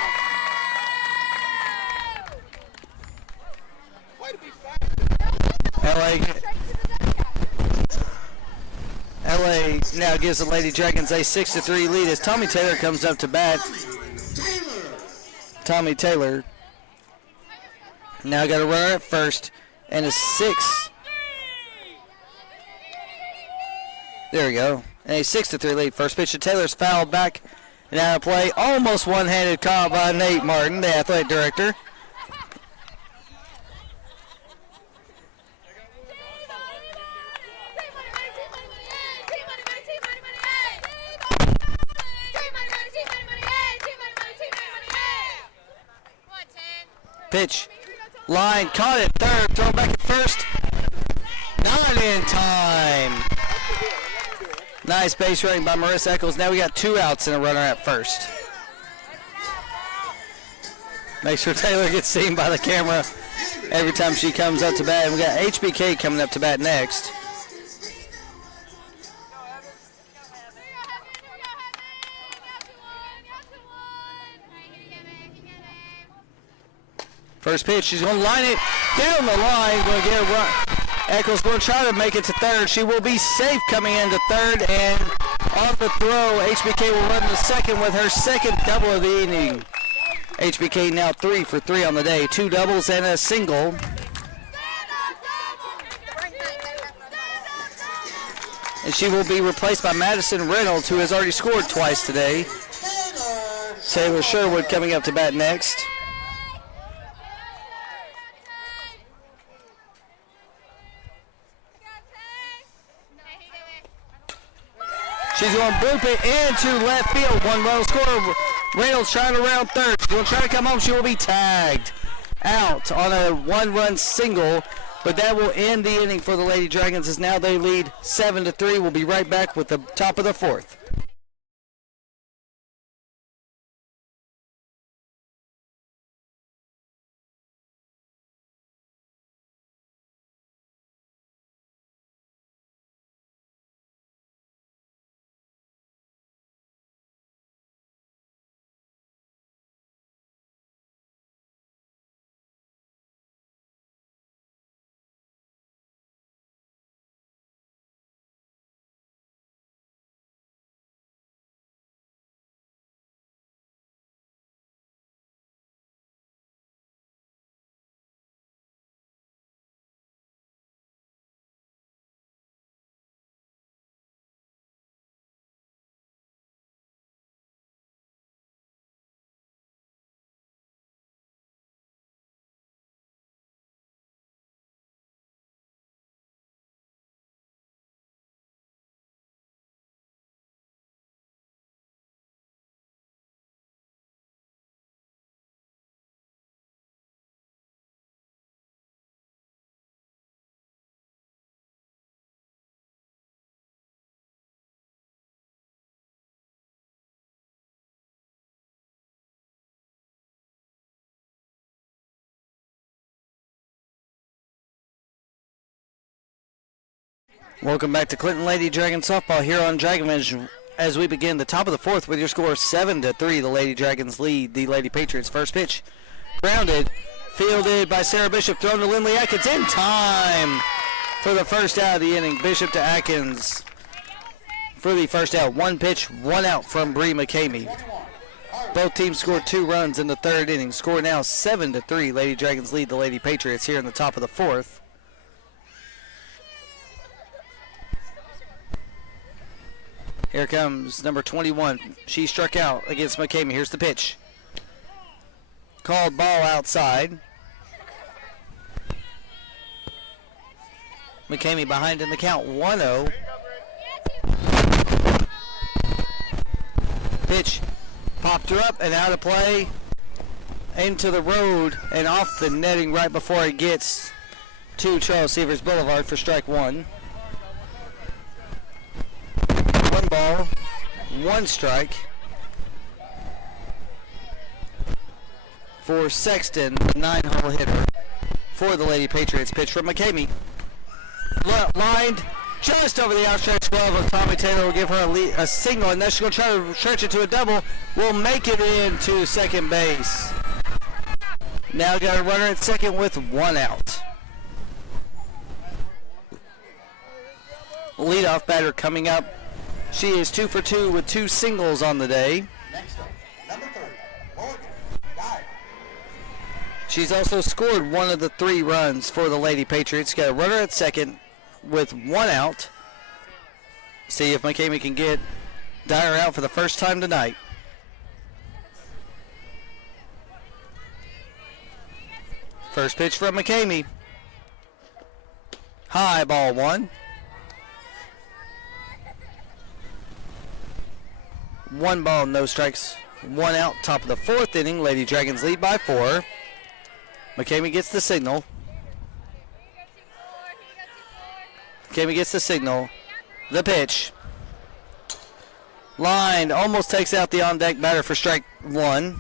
LA now gives the Lady Dragons a 6-3 lead as Tommy Taylor comes up to bat. Tommy Taylor now got a runner at first and a 6. There we go. And a 6-3 lead. First pitch to Taylor's fouled back and out of play. Almost one-handed call by Nate Martin, the athletic director. Pitch, line, caught it, third, throw back at first. Not in time. Nice base running by Marissa Eccles. Now we got 2 outs and a runner at first. Make sure Taylor gets seen by the camera every time she comes up to bat. And we got HBK coming up to bat next. First pitch, she's going to line it down the line. Going to get a run. Eccles going to try to make it to third. She will be safe coming into third, and on the throw, HBK will run to second with her second double of the inning. HBK now 3 for 3 on the day, 2 doubles and a single. And she will be replaced by Madison Reynolds, who has already scored twice today. Taylor Sherwood coming up to bat next. She's going to bloop it into left field. 1 run score. Reynolds trying to round third. She's going to try to come home. She will be tagged out on a 1-run single. But that will end the inning for the Lady Dragons as now they lead 7-3. We'll be right back with the top of the 4th. Welcome back to Clinton Lady Dragon Softball here on Dragonman as we begin the top of the 4th with your score 7-3. The Lady Dragons lead the Lady Patriots. First pitch, grounded, fielded by Sarah Bishop, thrown to Lindley Atkins in time for the first out of the inning. Bishop to Atkins for the first out. 1 pitch, 1 out from Bree McCamey. Both teams scored 2 runs in the 3rd inning. Score now 7-3. Lady Dragons lead the Lady Patriots here in the top of the 4th. Here comes number 21. She struck out against McCamey. Here's the pitch. Called ball outside. McCamey behind in the count, 1-0. Pitch popped her up and out of play into the road and off the netting right before it gets to Charles Severs Boulevard for strike 1. ball, 1 strike for Sexton, 9-hole hitter for the Lady Patriots. Pitch from McCamey. Lined just over the outstretched glove of Tommy Taylor. Will give her a single, and then she's going to try to stretch it to a double. Will make it into second base. Now got a runner at second with 1 out. Leadoff batter coming up. She is 2 for 2 with 2 singles on the day. Next up, number 30, Morgan Dyer. She's also scored 1 of the 3 runs for the Lady Patriots. Got a runner at second with 1 out. See if McCamey can get Dyer out for the first time tonight. First pitch from McCamey. High, ball 1. 1 ball, no strikes, 1 out. Top of the 4th inning. Lady Dragons lead by 4. McCamey gets the signal. McCamey gets the signal. The pitch. Lined, almost takes out the on-deck batter for strike 1.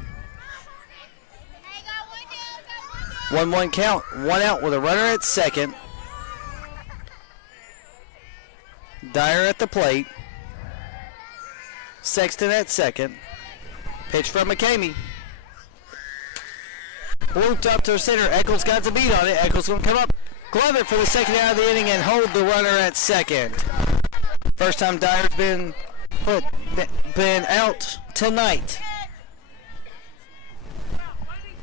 1-1 count. 1 out with a runner at second. Dyer at the plate. Sexton at second. Pitch from McCamey. Whooped up to center. Eccles got the beat on it. Eccles going to come up, glove it for the second out of the inning, and hold the runner at second. First time Dyer's been out tonight.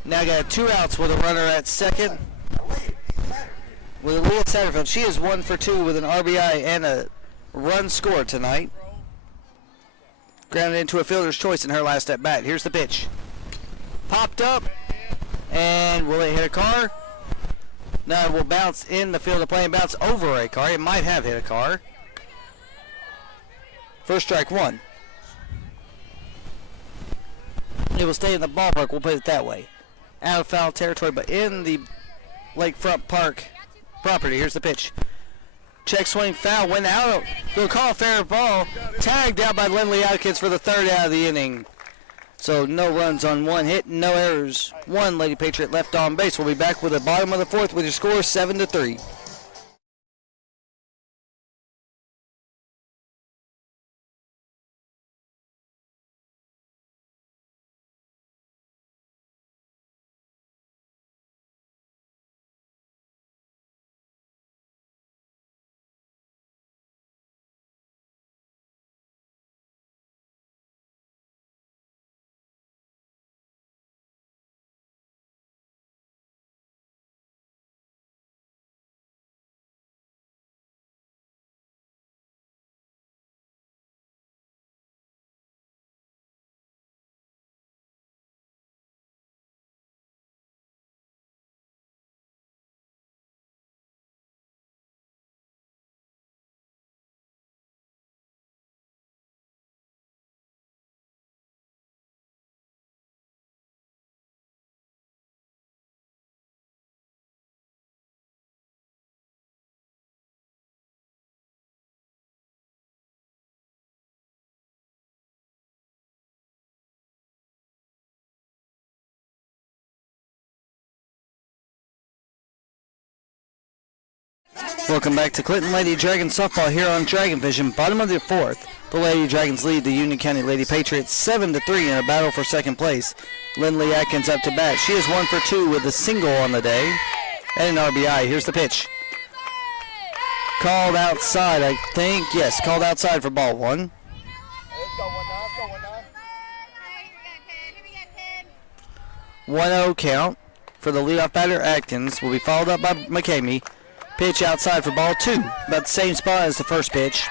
Now got 2 outs with a runner at second. With Aaliyah Satterfield, she is 1 for 2 with an RBI and a run scored tonight. Grounded into a fielder's choice in her last at bat. Here's the pitch. Popped up, and will it hit a car? No, it will bounce in the field of play and bounce over a car. It might have hit a car. First strike 1. It will stay in the ballpark, we'll put it that way. Out of foul territory, but in the Lakefront Park property. Here's the pitch. Check swing, foul, went out. They'll call a fair ball. Tagged out by Lindley Atkins for the 3rd out of the inning. So no runs on 1 hit, no errors. 1 Lady Patriot left on base. We'll be back with the bottom of the 4th with your score 7-3. Welcome back to Clinton Lady Dragons softball here on Dragon Vision. Bottom of the 4th, the Lady Dragons lead the Union County Lady Patriots 7-3 in a battle for second place. Lindley Atkins up to bat. She is 1 for 2 with a single on the day and an RBI. Here's the pitch. Called outside, I think. Yes, called outside for ball 1. 1-0 count for the leadoff batter. Atkins will be followed up by McCamey. Pitch outside for ball 2. About the same spot as the first pitch.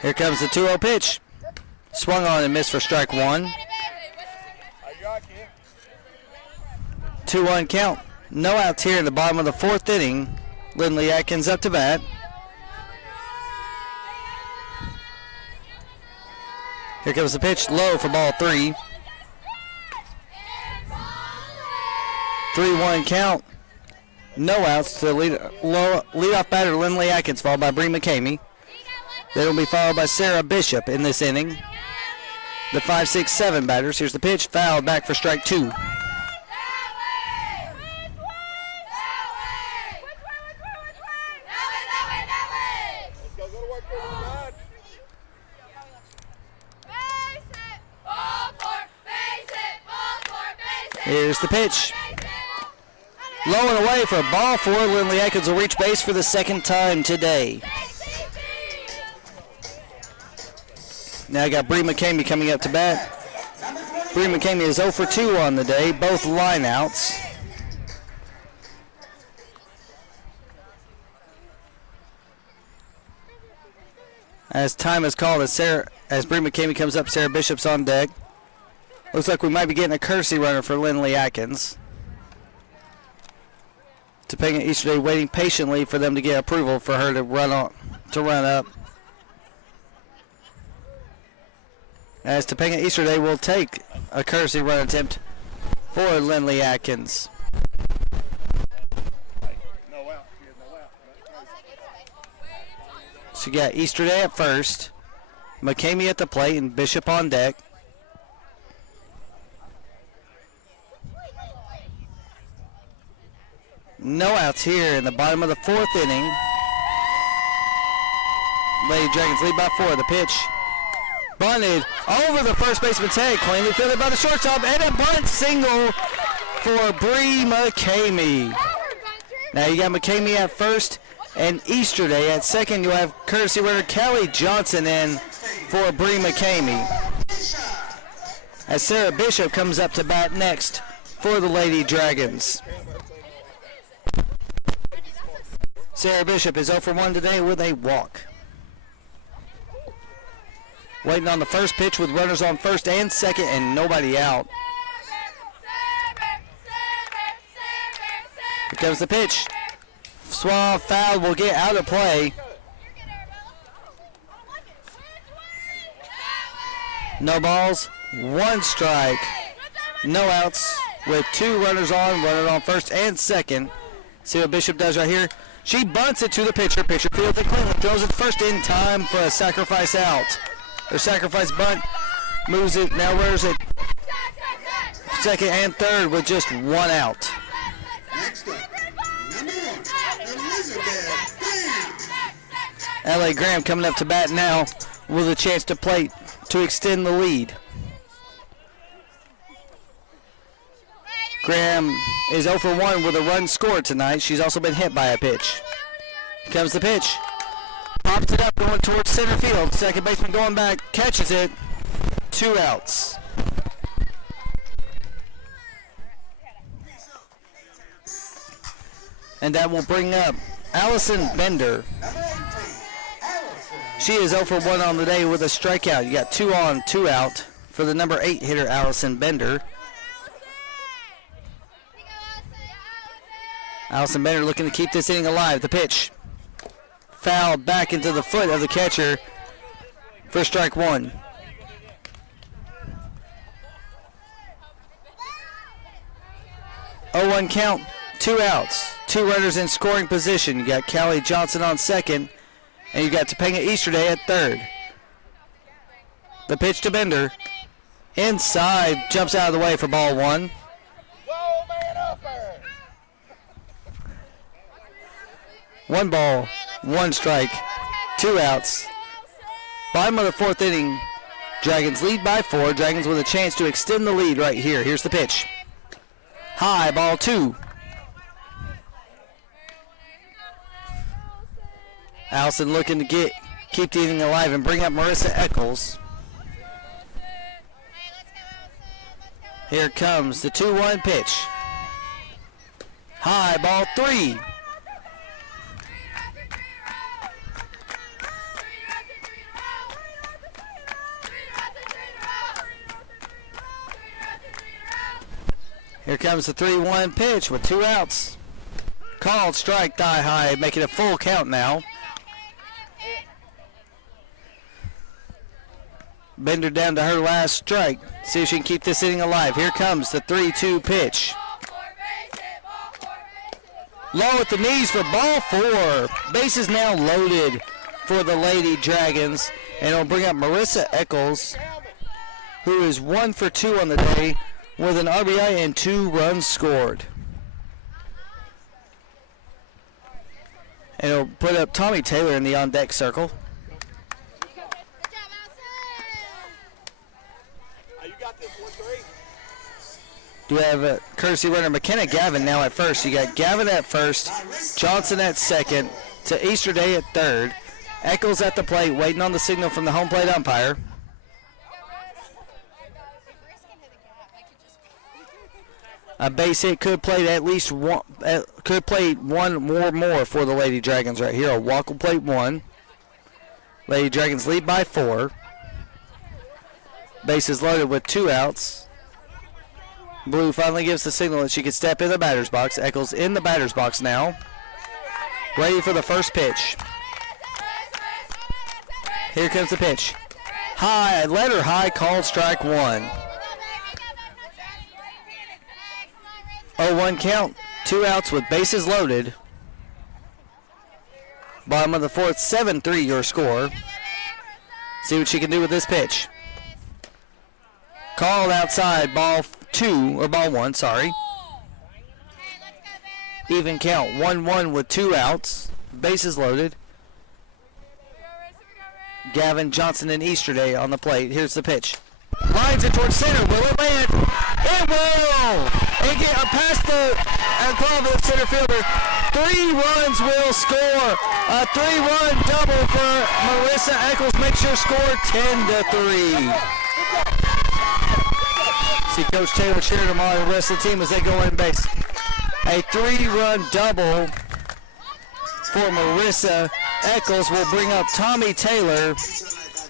Here comes the 2-0 pitch. Swung on and missed for strike 1. 2-1 count. No outs here in the bottom of the 4th inning. Lindley Atkins up to bat. Here comes the pitch, low for ball 3. 3-1 count. No outs to leadoff batter Lindley Atkins, followed by Bree McCamey. Then will be followed by Sarah Bishop in this inning. The 5-6-7 batters. Here's the pitch, fouled back for strike 2. Here's the pitch. Low and away for ball 4. Lindley Atkins will reach base for the second time today. Now I got Bree McCamey coming up to bat. Bree McCamey is 0 for 2 on the day, both lineouts. As time is called, as Bree McCamey comes up, Sarah Bishop's on deck. Looks like we might be getting a courtesy runner for Lindley Atkins. Topanga Easterday waiting patiently for them to get approval for her to run up. As Topanga Easterday will take a courtesy run attempt for Lindley Atkins. So you got Easterday at first, McCamey at the plate, and Bishop on deck. No outs here in the bottom of the 4th inning. Lady Dragons lead by 4. The pitch bunted over the first baseman's head, cleanly fielded by the shortstop, and a bunt single for Bree McCamey. Now you got McCamey at first and Easterday at second. You'll have courtesy runner Callie Johnson in for Bree McCamey. As Sarah Bishop comes up to bat next for the Lady Dragons. Sarah Bishop is 0 for 1 today with a walk. Waiting on the first pitch with runners on first and second and nobody out. Here comes the pitch. Suave foul will get out of play. No balls, 1 strike. No outs with 2 runners on, runner on first and second. See what Bishop does right here. She bunts it to the pitcher. Pitcher fields it cleanly, throws it first in time for a sacrifice out. Her sacrifice bunt moves it, now runners it second and third with just 1 out. Next up, number 1, Elizabeth Graham. L.A. Graham coming up to bat now with a chance to plate to extend the lead. Graham is 0 for 1 with a run scored tonight. She's also been hit by a pitch. Here comes the pitch. Pops it up, going towards center field. Second baseman going back, catches it. 2 outs. And that will bring up Allison Bender. She is 0 for 1 on the day with a strikeout. You got 2 on, 2 out for the number 8 hitter, Allison Bender. Allison Bender looking to keep this inning alive. The pitch. Foul back into the foot of the catcher for strike 1. Oh, 1 count, 2 outs. 2 runners in scoring position. You got Callie Johnson on second, and you got Topanga Easterday at third. The pitch to Bender. Inside, jumps out of the way for ball 1. 1 ball, 1 strike, 2 outs. Bottom of the 4th inning, Dragons lead by 4. Dragons with a chance to extend the lead right here. Here's the pitch. High, ball 2. Allison looking to keep the inning alive and bring up Marissa Eccles. Here comes the 2-1 pitch. High, ball 3. Here comes the 3-1 pitch with 2 outs. Called strike, die high, making a full count now. Bender down to her last strike. See if she can keep this inning alive. Here comes the 3-2 pitch. Low at the knees for ball 4. Bases now loaded for the Lady Dragons. And it'll bring up Marissa Eccles, who is 1 for 2 on the day with an RBI and 2 runs scored. And it'll put up Tommy Taylor in the on-deck circle. You got this, 1-3. You have a courtesy runner McKenna Gavin now at first. You got Gavin at first, Johnson at second, to Easterday at third. Eccles at the plate, waiting on the signal from the home plate umpire. A base hit could play at least one. Could play one more for the Lady Dragons right here. A walk will plate 1. Lady Dragons lead by 4. Bases loaded with 2 outs. Blue finally gives the signal that she can step in the batter's box. Eccles in the batter's box now. Ready for the first pitch. Here comes the pitch. High, letter high, called strike 1. 0-1 count, 2 outs with bases loaded. Bottom of the 4th, 7-3 your score. See what she can do with this pitch. Called outside, ball 1, sorry. Even count, 1-1 with 2 outs, bases loaded. Gavin, Johnson, and Easterday on the plate. Here's the pitch. Lines it towards center. Will it land? It will! And get past the glove of the center fielder. 3 runs will score. A 3-run double for Marissa Eccles makes your score 10-3. See Coach Taylor cheering them on the rest of the team as they go in base. A 3-run double for Marissa Eccles will bring up Tommy Taylor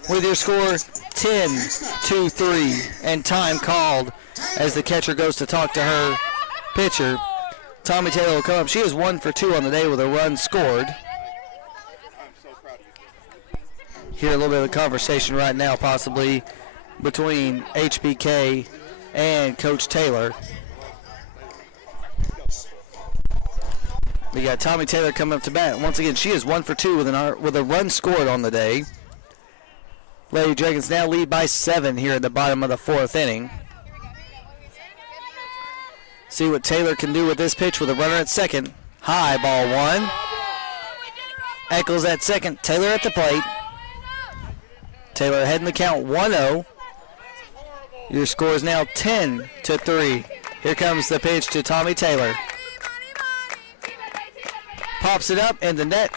with your score 10-3, and time called as the catcher goes to talk to her pitcher. Tommy Taylor will come up. She is 1 for 2 on the day with a run scored. Hear a little bit of a conversation right now possibly between HBK and Coach Taylor. We got Tommy Taylor coming up to bat. Once again, she is 1 for 2 with a run scored on the day. Lady Dragons now lead by 7 here at the bottom of the 4th inning. See what Taylor can do with this pitch with a runner at second. High, ball 1. Eccles at second. Taylor at the plate. Taylor ahead in the count 1-0. Your score is now 10-3. Here comes the pitch to Tommy Taylor. Pops it up in the net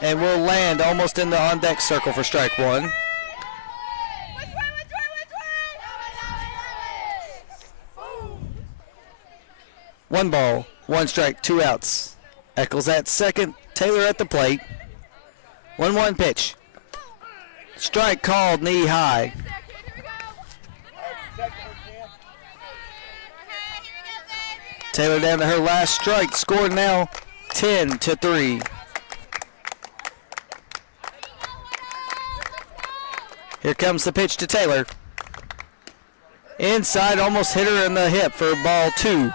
and will land almost in the on-deck circle for strike 1. One ball, 1 strike, 2 outs. Eccles at second, Taylor at the plate. 1-1 pitch. Strike called, knee high. Taylor down to her last strike, scored now 10-3. Here comes the pitch to Taylor. Inside, almost hit her in the hip for ball 2.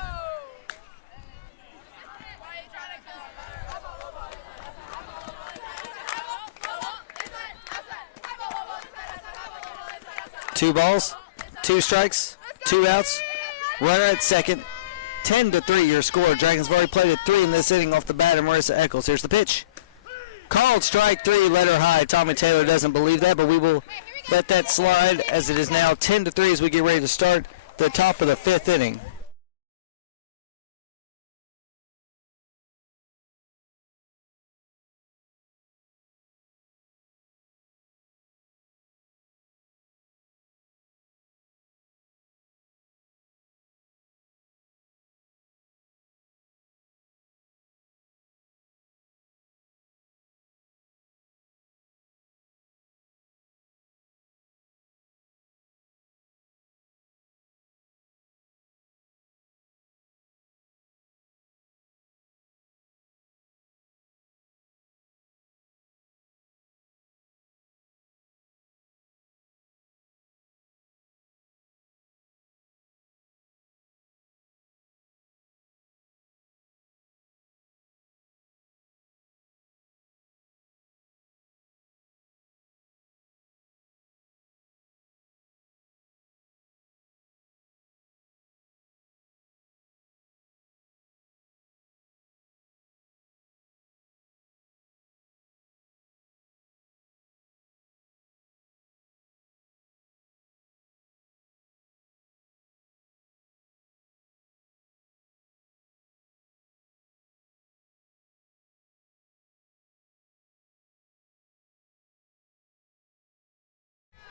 Two balls, 2 strikes, 2 outs. Runner at second. 10-3 your score. Dragons have already played at 3 in this inning off the bat of Marissa Eccles. Here's the pitch. Called strike 3, letter high. Tommy Taylor doesn't believe that, but we will let that slide as it is now 10-3 as we get ready to start the top of the 5th inning.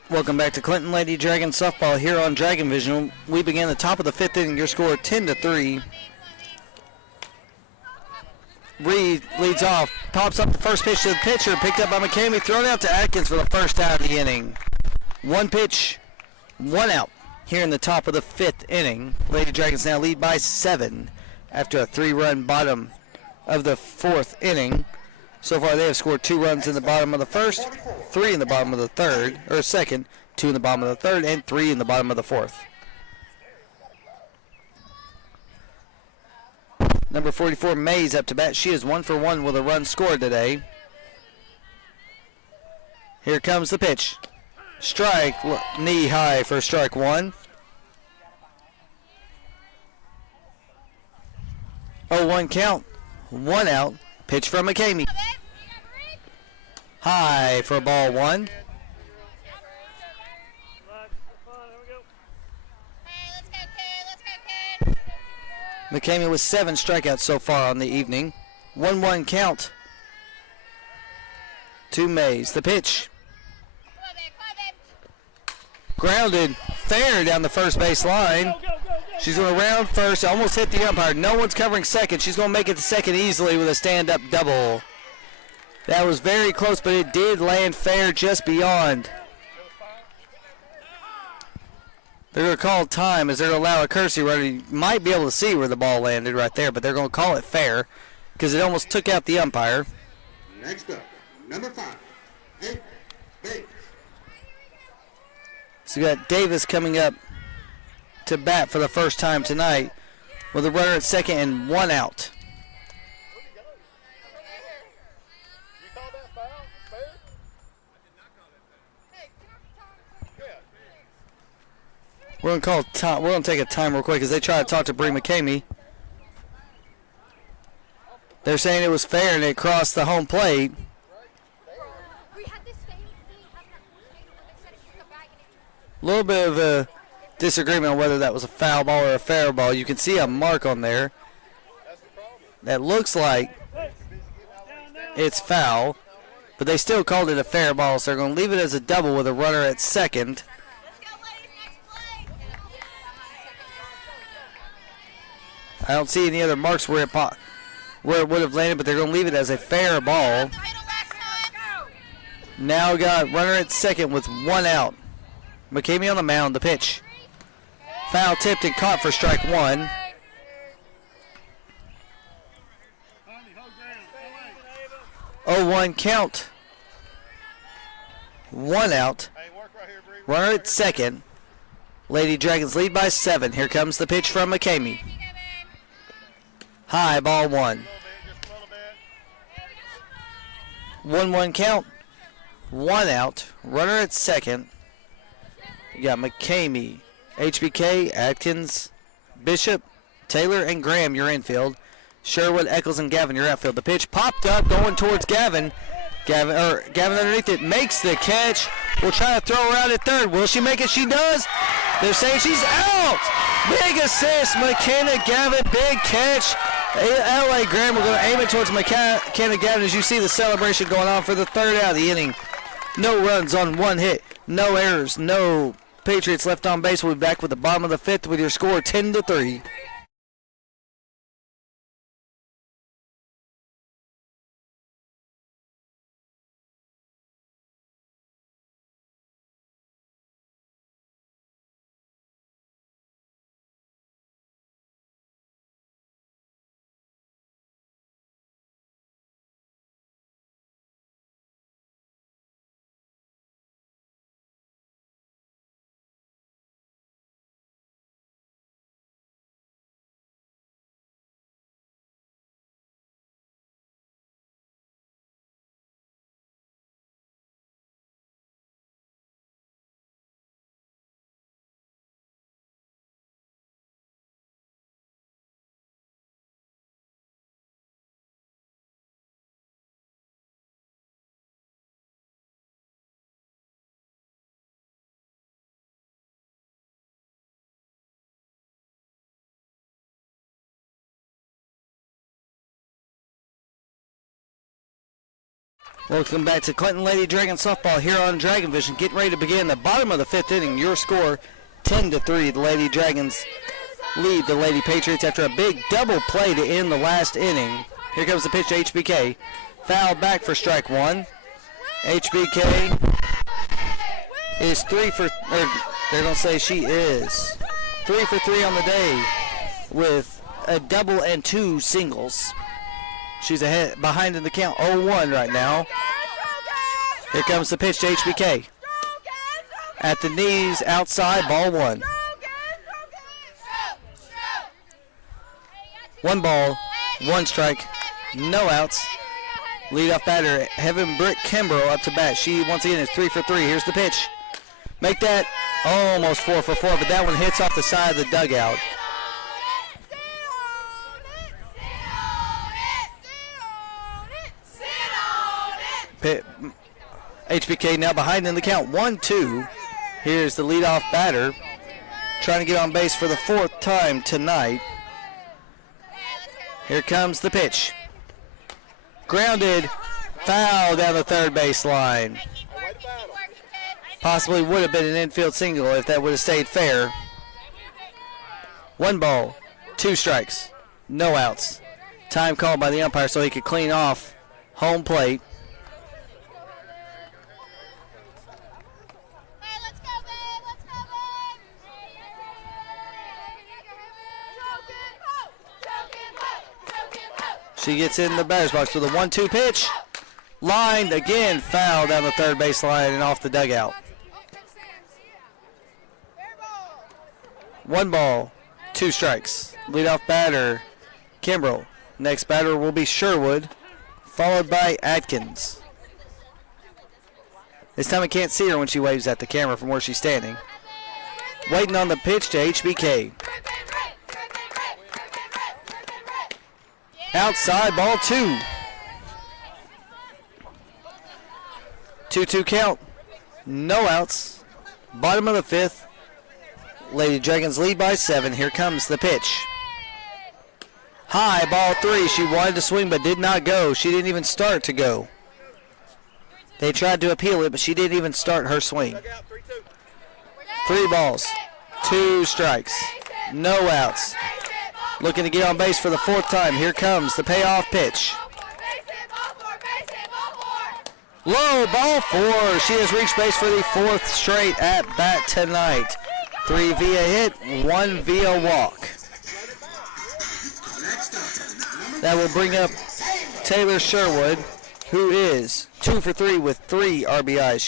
Welcome back to Clinton Lady Dragon softball here on Dragon Vision. We begin the top of the 5th inning. Your score 10-3. Reed leads off, pops up the first pitch to the pitcher, picked up by McCamey, thrown out to Atkins for the first out of the inning. One pitch, one out here in the top of the 5th inning. Lady Dragons now lead by 7 after a 3-run bottom of the 4th inning. So far, they have scored 2 runs in the bottom of the 1st, 3 in the bottom of the 3rd, or 2nd, 2 in the bottom of the 3rd, and 3 in the bottom of the 4th. Number 44, Mays, up to bat. She is 1 for 1 with a run scored today. Here comes the pitch. Strike, knee high for strike 1. 0-1 count, 1 out. Pitch from McCamey. High for ball 1. McCamey with 7 strikeouts so far on the evening. 1-1 count to Mays. The pitch. Grounded fair down the first base line. She's going to round first, almost hit the umpire. No one's covering second. She's going to make it to second easily with a stand-up double. That was very close, but it did land fair just beyond. They're going to call time as they're going to allow a courtesy runner. You might be able to see where the ball landed right there, but they're going to call it fair because it almost took out the umpire. Next up, number 5, 8, Bates. So you got Davis coming up to bat for the first time tonight with a runner at second and 1 out. We're going to call time. We're going to take a time real quick as they try to talk to Bree McCamey. They're saying it was fair and it crossed the home plate. A little bit of a disagreement on whether that was a foul ball or a fair ball. You can see a mark on there that looks like it's foul, but they still called it a fair ball, so they're going to leave it as a double with a runner at second. I don't see any other marks where it would have landed, but they're going to leave it as a fair ball. Now got runner at second with 1 out. McCamey on the mound, the pitch. Foul tipped and caught for strike 1. Oh, 1 count. 1 out. Runner at second. Lady Dragons lead by 7. Here comes the pitch from McCamey. High, ball 1. 1-1 count. 1 out. Runner at second. You got McCamey, HBK, Atkins, Bishop, Taylor, and Graham, your infield. Sherwood, Eccles, and Gavin, your outfield. The pitch popped up, going towards Gavin. Gavin underneath it, makes the catch. We'll try to throw her out at third. Will she make it? She does. They're saying she's out. Big assist, McKenna Gavin, big catch. L.A. Graham, we're going to aim it towards McKenna Gavin as you see the celebration going on for the 3rd out of the inning. No runs on 1 hit, no errors, no Patriots left on base. We'll be back with the bottom of the 5th with your score 10-3. Welcome back to Clinton Lady Dragon softball here on Dragon Vision. Getting ready to begin the bottom of the 5th inning. Your score 10-3. The Lady Dragons lead the Lady Patriots after a big double play to end the last inning. Here comes the pitch to HBK. Foul back for strike one. HBK is they're going to say she is 3 for 3 on the day with a double and 2 singles. She's ahead behind in the count 0-1 right now. Here comes the pitch to HBK. At the knees, outside, ball 1. 1 ball, 1 strike, no outs. Leadoff batter, Heaven Britt Kimbrough up to bat. She once again is 3 for 3. Here's the pitch. Make that almost 4 for 4, but that one hits off the side of the dugout. HBK now behind in the count 1-2. Here's the leadoff batter trying to get on base for the 4th time tonight. Here comes the pitch. Grounded, foul down the third base line. Possibly would have been an infield single if that would have stayed fair. 1 ball, 2 strikes, no outs. Time called by the umpire so he could clean off home plate. She gets in the batter's box with a 1-2 pitch. Lined again, foul down the third base line and off the dugout. 1 ball, 2 strikes. Leadoff batter, Kimbrough. Next batter will be Sherwood, followed by Atkins. This time I can't see her when she waves at the camera from where she's standing. Waiting on the pitch to HBK. Outside, ball 2. 2-2 count. No outs. Bottom of the 5th. Lady Dragons lead by 7. Here comes the pitch. High, ball 3. She wanted to swing but did not go. She didn't even start to go. They tried to appeal it, but she didn't even start her swing. 3 balls, 2 strikes, no outs. Looking to get on base for the 4th time. Here comes the payoff pitch. Low, ball 4. She has reached base for the 4th straight at bat tonight. 3 via hit, 1 via walk. That will bring up Taylor Sherwood, who is 2 for 3 with 3 RBIs.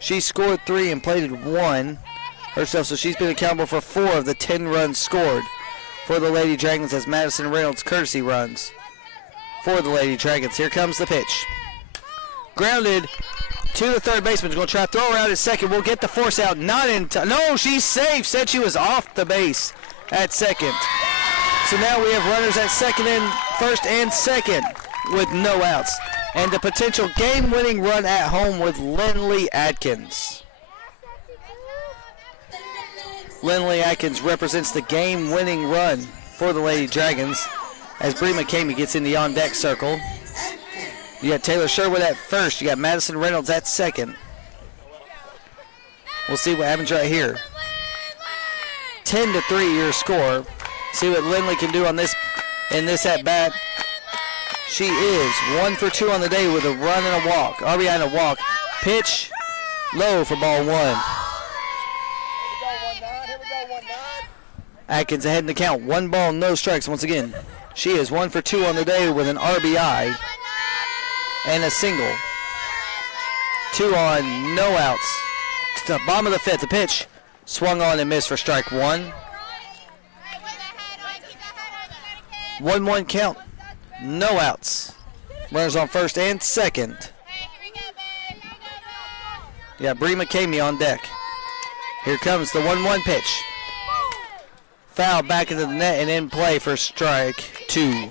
She scored 3 and plated 1 herself, so she's been accountable for 4 of the 10 runs scored for the Lady Dragons as Madison Reynolds courtesy runs for the Lady Dragons. Here comes the pitch. Grounded to the third baseman. Going to try to throw her out at second. We'll get the force out. Not in time. No, she's safe. Said she was off the base at second. So now we have runners at second and first and second with no outs. And the potential game-winning run at home with Lindley Atkins. Lindley Atkins represents the game-winning run for the Lady Dragons as Bree McCamey gets in the on-deck circle. You got Taylor Sherwood at first. You got Madison Reynolds at second. We'll see what happens right here. 10-3 your score. See what Lindley can do on this in this at-bat. She is 1 for 2 on the day with a run and a walk. RBI and a walk. Pitch low for ball 1. Atkins ahead in the count. 1 ball, no strikes once again. She is 1 for 2 on the day with an RBI and a single. 2 on, no outs. To the bottom of the 5th, the pitch swung on and missed for strike 1. 1-1 count, no outs. Runners on first and second. You got Bree McCamey on deck. Here comes the 1-1 pitch. Foul back into the net and in play for strike 2.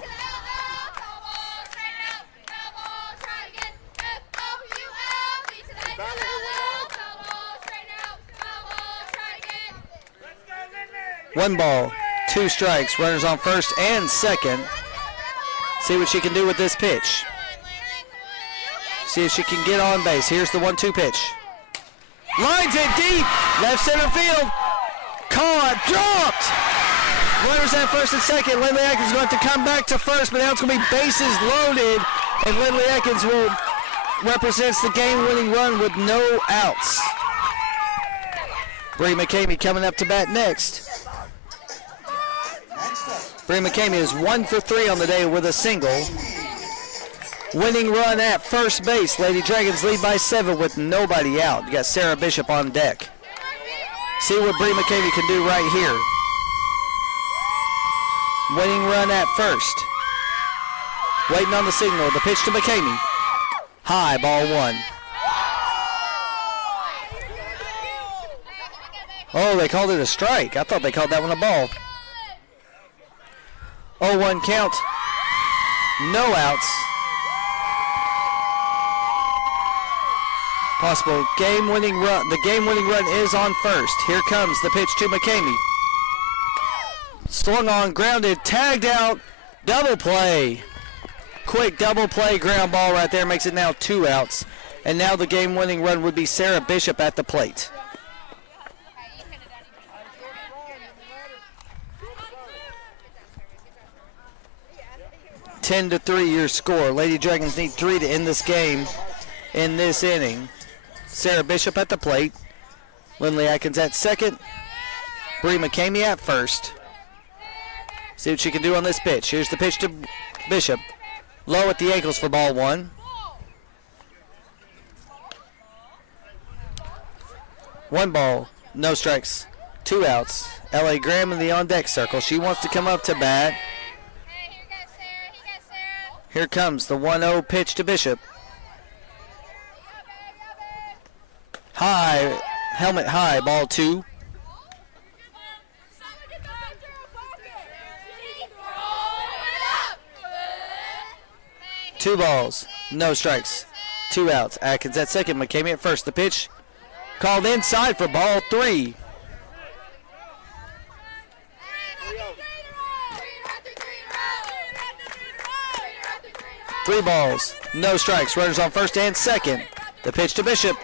One ball, 2 strikes. Runners on first and second. See what she can do with this pitch. See if she can get on base. Here's the 1-2 pitch. Lines it deep. Left center field. Caught. Dropped. Runners at first and second. Lindley Atkins is going to come back to first, but now it's going to be bases loaded, and Lindley Atkins represents the game-winning run with no outs. Bree McCamey coming up to bat next. Bree McCamey is 1 for 3 on the day with a single. Winning run at first base. Lady Dragons lead by 7 with nobody out. You got Sarah Bishop on deck. See what Bree McCamey can do right here. Winning run at first. Waiting on the signal. The pitch to McCamey. High, ball 1. Oh, they called it a strike. I thought they called that one a ball. 0-1 count. No outs. Possible game-winning run. The game-winning run is on first. Here comes the pitch to McCamey. Swung on, grounded, tagged out, double play. Quick double play ground ball right there makes it now 2 outs. And now the game-winning run would be Sarah Bishop at the plate. 10-3 your score. Lady Dragons need 3 to end this game in this inning. Sarah Bishop at the plate. Lindley Atkins at second. Bree McCamey at first. See what she can do on this pitch. Here's the pitch to Bishop. Low at the ankles for ball 1. 1 ball, no strikes, 2 outs. L.A. Graham in the on-deck circle. She wants to come up to bat. Here comes the 1-0 pitch to Bishop. High, helmet high, ball 2. Two balls, no strikes, 2 outs. Atkins at second, McCamey at first. The pitch called inside for ball 3. Three balls, no strikes. Runners on first and second. The pitch to Bishop.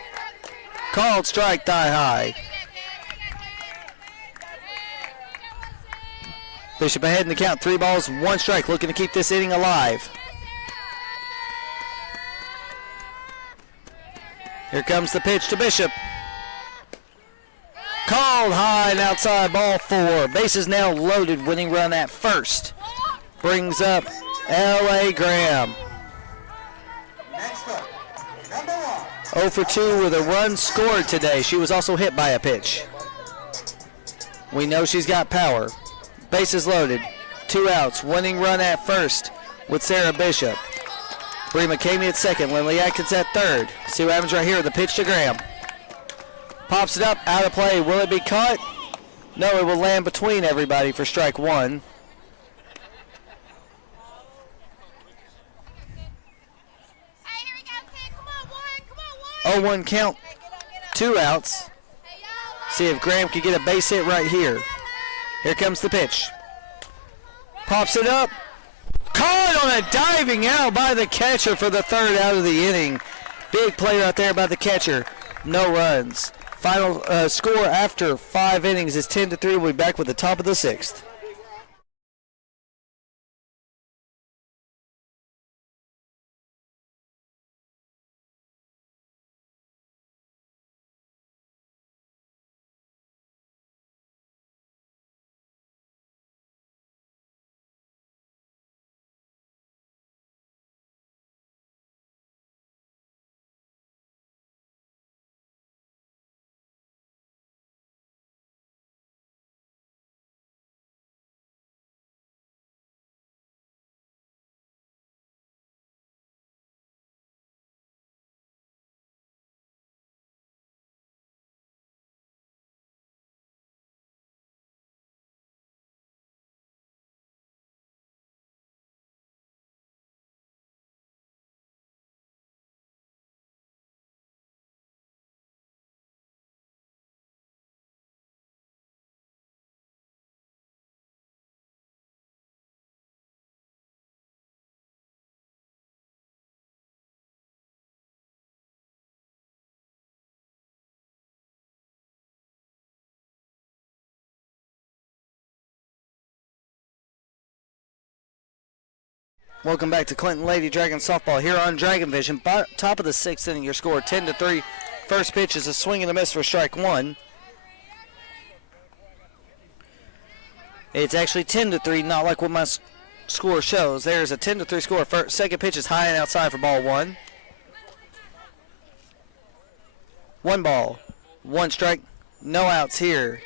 Called strike, thigh high. Bishop ahead in the count. 3 balls, 1 strike. Looking to keep this inning alive. Here comes the pitch to Bishop. Called high and outside, ball 4. Bases now loaded. Winning run at first. Brings up L.A. Graham. Next up, number 1. 0 for 2 with a run scored today. She was also hit by a pitch. We know she's got power. Bases loaded. 2 outs. Winning run at first with Sarah Bishop. Bree McCamey at second. Lindley Atkins at third. See what happens right here. The pitch to Graham. Pops it up. Out of play. Will it be caught? No, it will land between everybody for strike 1. 0-1 count. 2 outs. See if Graham can get a base hit right here. Here comes the pitch. Pops it up. Caught on a diving out by the catcher for the 3rd out of the inning. Big play right there by the catcher. No runs. Final score after 5 innings is 10-3. We'll be back with the top of the 6th. Welcome back to Clinton Lady Dragon softball here on Dragon Vision. Top of the 6th inning, your score 10-3. First pitch is a swing and a miss for strike one. It's actually 10-3, not like what my score shows. There's a 10-3 score. Second pitch is high and outside for ball one. 1 ball, 1 strike, no outs here.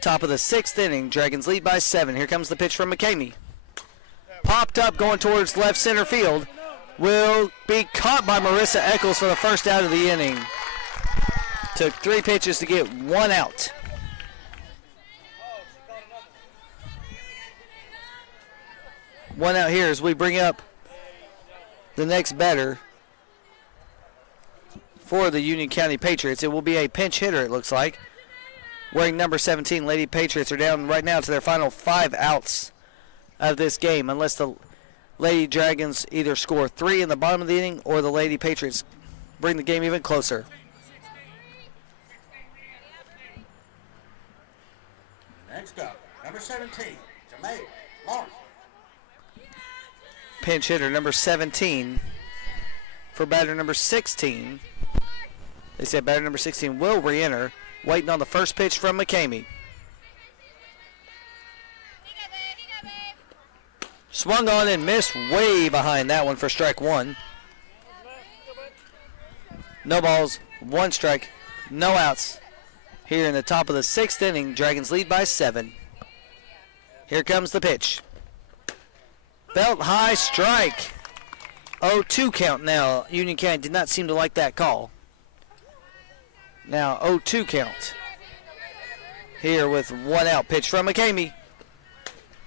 Top of the 6th inning, Dragons lead by 7. Here comes the pitch from McCamey. Popped up, going towards left center field. Will be caught by Marissa Eccles for the first out of the inning. Took 3 pitches to get 1 out. One out here as we bring up the next batter for the Union County Patriots. It will be a pinch hitter, it looks like. Wearing number 17, Lady Patriots are down right now to their final 5 outs of this game, unless the Lady Dragons either score 3 in the bottom of the inning or the Lady Patriots bring the game even closer. Next up, number 17, Jermaine Lawrence. Pinch hitter number 17 for batter number 16. They said batter number 16 will re-enter, waiting on the first pitch from McCamey. Swung on and missed way behind that one for strike one. No balls, 1 strike, no outs. Here in the top of the 6th inning, Dragons lead by 7. Here comes the pitch. Belt high strike. 0-2 count now. Union County did not seem to like that call. Now 0-2 count. Here with 1 out. Pitch from McCamey.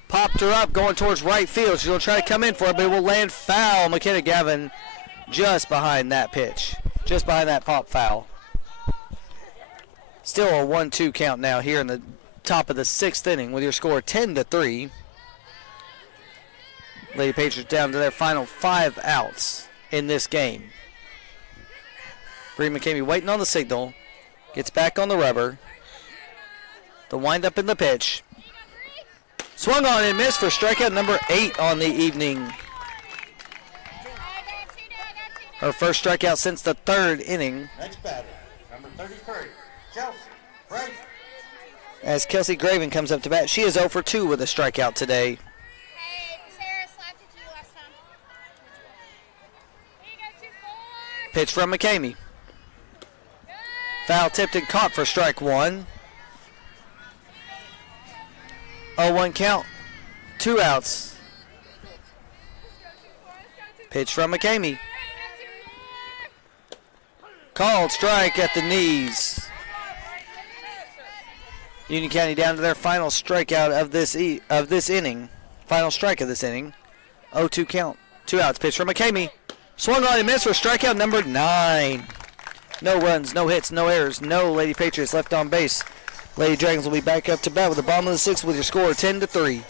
Popped her up going towards right field. She's going to try to come in for it, but it will land foul. McKenna Gavin just behind that pitch. Just behind that pop foul. Still a 1-2 count now here in the top of the 6th inning with your score 10-3. Lady Patriots down to their final 5 outs in this game. Bree McCamey waiting on the signal. Gets back on the rubber. The windup in the pitch. Swung on and missed for strikeout number 8 on the evening. Her first strikeout since the 3rd inning. Next batter, number 33, Chelsea Graven. As Kelsey Graven comes up to bat, she is 0 for 2 with a strikeout today. Pitch from McCamey. Foul tipped and caught for strike one. 0-1 count. 2 outs. Pitch from McCamey. Called strike at the knees. Union County down to their final strikeout of this inning. Final strike of this inning. 0-2 count. 2 outs. Pitch from McCamey. Swung on and missed for strikeout number 9. No runs, no hits, no errors, no Lady Patriots left on base. Lady Dragons will be back up to bat with the bottom of the 6th with your score 10-3.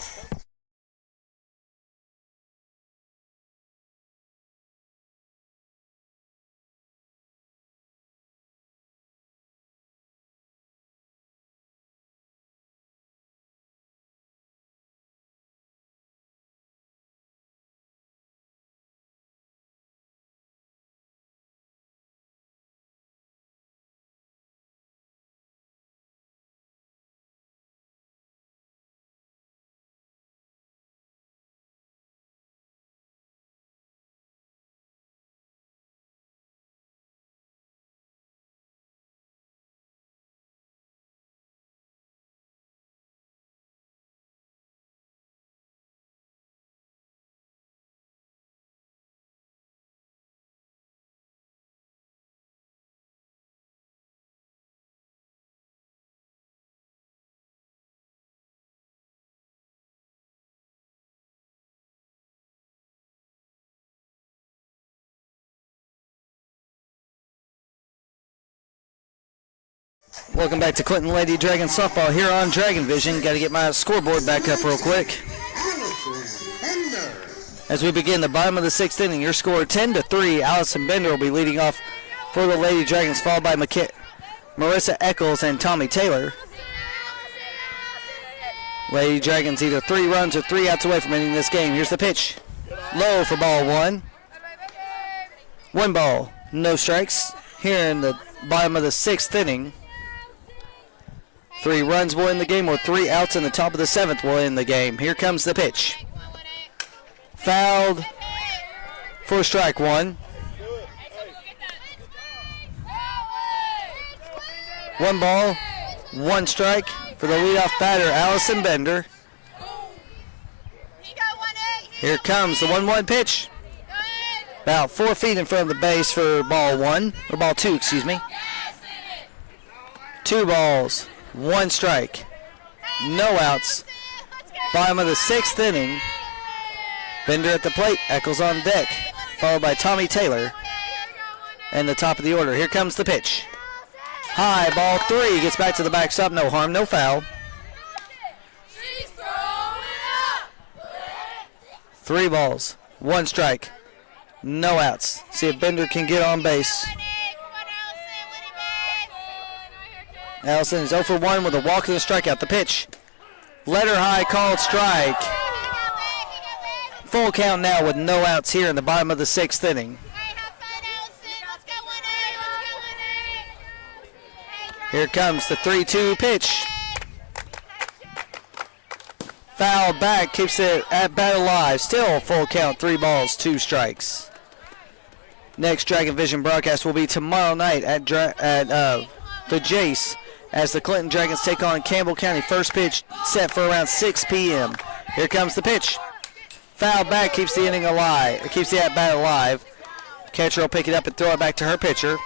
Welcome back to Clinton Lady Dragon softball here on Dragon Vision. Got to get my scoreboard back up real quick. As we begin the bottom of the 6th inning, your score 10-3. Allison Bender will be leading off for the Lady Dragons, followed by Marissa Eccles and Tommy Taylor. Lady Dragons either 3 runs or 3 outs away from ending this game. Here's the pitch. Low for ball 1. 1 ball, no strikes. Here in the bottom of the 6th inning. 3 runs will end the game, or 3 outs in the top of the 7th will end the game. Here comes the pitch. Fouled for strike 1. 1 ball, 1 strike for the leadoff batter, Allison Bender. Here comes the 1-1 pitch. About 4 feet in front of the base for ball 1, or ball 2, excuse me. 2 balls, 1 strike, no outs. Bottom of the 6th inning. Bender at the plate, Eccles on deck, followed by Tommy Taylor. And the top of the order. Here comes the pitch. High, ball 3, gets back to the backstop, no harm, no foul. 3 balls, 1 strike, no outs. See if Bender can get on base. Allison is 0 for 1 with a walk and a strikeout. The pitch. Letter high, called strike. Full count now with no outs here in the bottom of the 6th inning. Here comes the 3-2 pitch. Foul back, keeps it at bat alive. Still full count, 3 balls, 2 strikes. Next Dragon Vision broadcast will be tomorrow night at the Jace as the Clinton Dragons take on Campbell County. First pitch set for around 6 p.m. Here comes the pitch. Foul back, keeps the inning alive. Keeps the at bat alive. Catcher will pick it up and throw it back to her pitcher.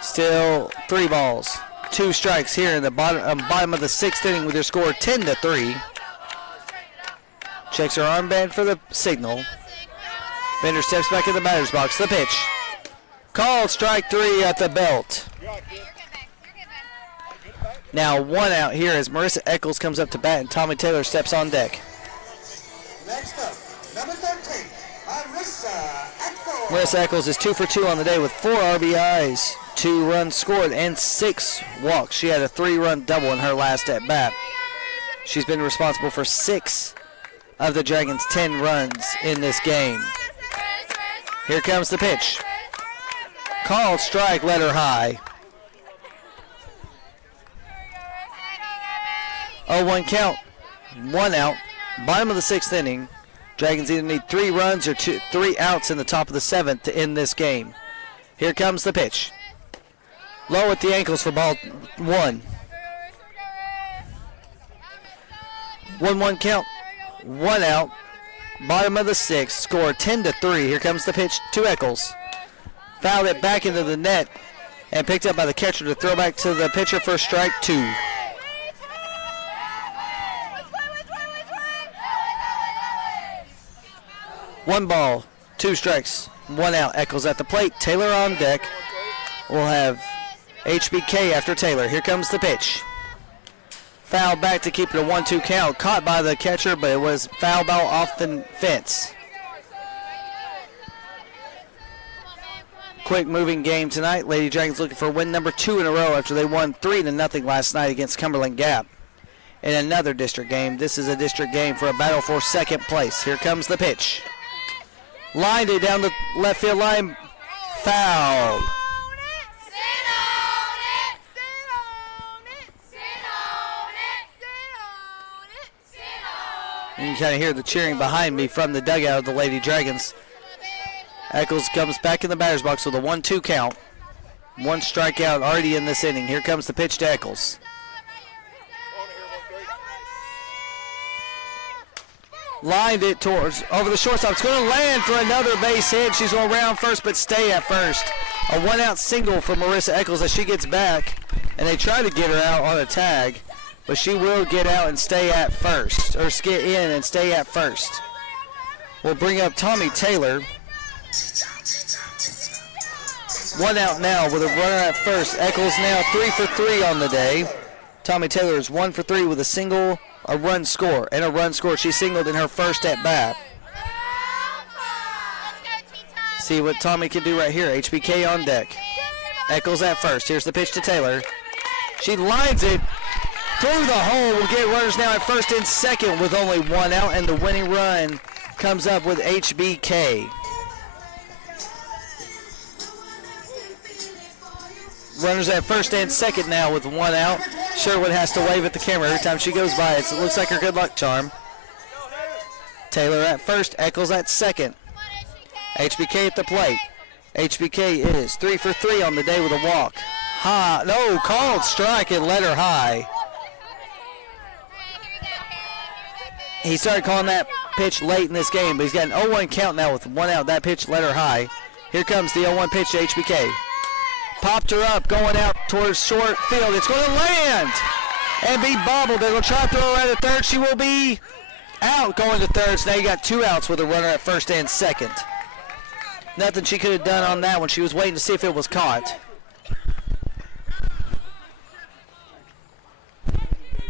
Still 3 balls, 2 strikes here in the bottom of the 6th inning with their score 10-3. Checks her armband for the signal. Bender steps back in the batter's box. The pitch. Called strike 3 at the belt. Now 1 out here as Marissa Eccles comes up to bat and Tommy Taylor steps on deck. Next up, number 13, Marissa Eccles. Marissa Eccles is 2 for 2 on the day with 4 RBIs, 2 runs scored, and 6 walks. She had a 3-run double in her last at bat. She's been responsible for 6 of the Dragons' 10 runs in this game. Here comes the pitch. Called strike, letter high. 0-1 count, 1 out. Bottom of the 6th inning. Dragons either need 3 runs or 3 outs in the top of the 7th to end this game. Here comes the pitch. Low at the ankles for ball 1. 1-1 count, 1 out. Bottom of the 6th, score 10-3. Here comes the pitch to Eccles. Fouled it back into the net and picked up by the catcher to throw back to the pitcher for strike 2. One ball, 2 strikes, 1 out. Eccles at the plate. Taylor on deck. We'll have HBK after Taylor. Here comes the pitch. Foul back to keep it a 1-2 count. Caught by the catcher, but it was foul ball off the fence. Quick moving game tonight. Lady Dragons looking for win number 2 in a row after they won 3-0 last night against Cumberland Gap. In another district game. This is a district game for a battle for 2nd place. Here comes the pitch. Lined it down the left field line. Foul. You can kind of hear the cheering behind me from the dugout of the Lady Dragons. Eccles comes back in the batter's box with a 1-2 count. 1 strikeout already in this inning. Here comes the pitch to Eccles. Lined it towards over the shortstop. It's going to land for another base hit. She's going to round first but stay at first. A 1-out single for Marissa Eccles as she gets back. And they try to get her out on a tag. But she will get out and stay at first. Or get in and stay at first. We'll bring up Tommy Taylor. 1 out now with a runner at first. Eccles now 3 for 3 on the day. Tommy Taylor is 1 for 3 with a single, a run score, and a run score. She singled in her first at bat. See what Tommy can do right here. HBK on deck. Eccles at first. Here's the pitch to Taylor. She lines it through the hole. We'll get runners now at first and second with only one out, and the winning run comes up with HBK. Runners at first and second now with one out. Sherwood has to wave at the camera every time she goes by. It looks like her good luck charm. Taylor at first, Eccles at second. HBK at the plate. HBK is 3 for 3 on the day with a walk. High, no, called strike and let her high. He started calling that pitch late in this game, but he's got an 0-1 count now with one out. That pitch let her high. Here comes the 0-1 pitch to HBK. Popped her up, going out towards short field. It's going to land and be bobbled. They're going to try to throw her at the third. She will be out going to third. So now you got 2 outs with a runner at first and second. Nothing she could have done on that one. She was waiting to see if it was caught.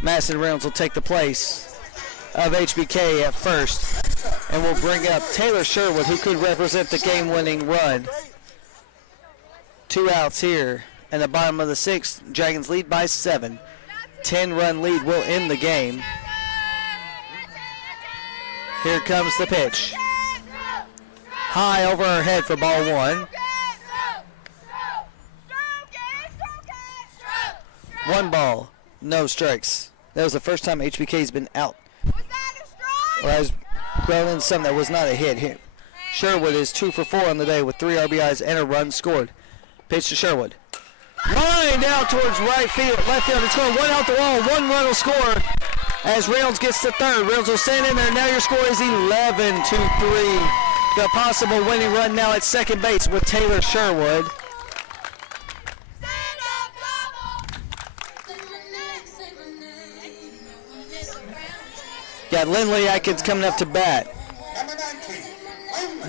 Madison Reynolds will take the place of HBK at first. And will bring up Taylor Sherwood, who could represent the game-winning run. 2 outs here in the bottom of the 6th. Dragons lead by 7. 10-run lead will end the game. Here comes the pitch. High over her head for ball 1. 1 ball, no strikes. That was the first time HBK's been out. Or has grown in some that was not a hit here. Sherwood is 2 for 4 on the day with 3 RBIs and a run scored. Pitch to Sherwood. Line out towards right field, left field. It's going 1 out the wall. 1 run will score as Reynolds gets to third. Reynolds will stand in there. Now your score is 11-3. The possible winning run now at second base with Taylor Sherwood. Got Lindley Atkins coming up to bat.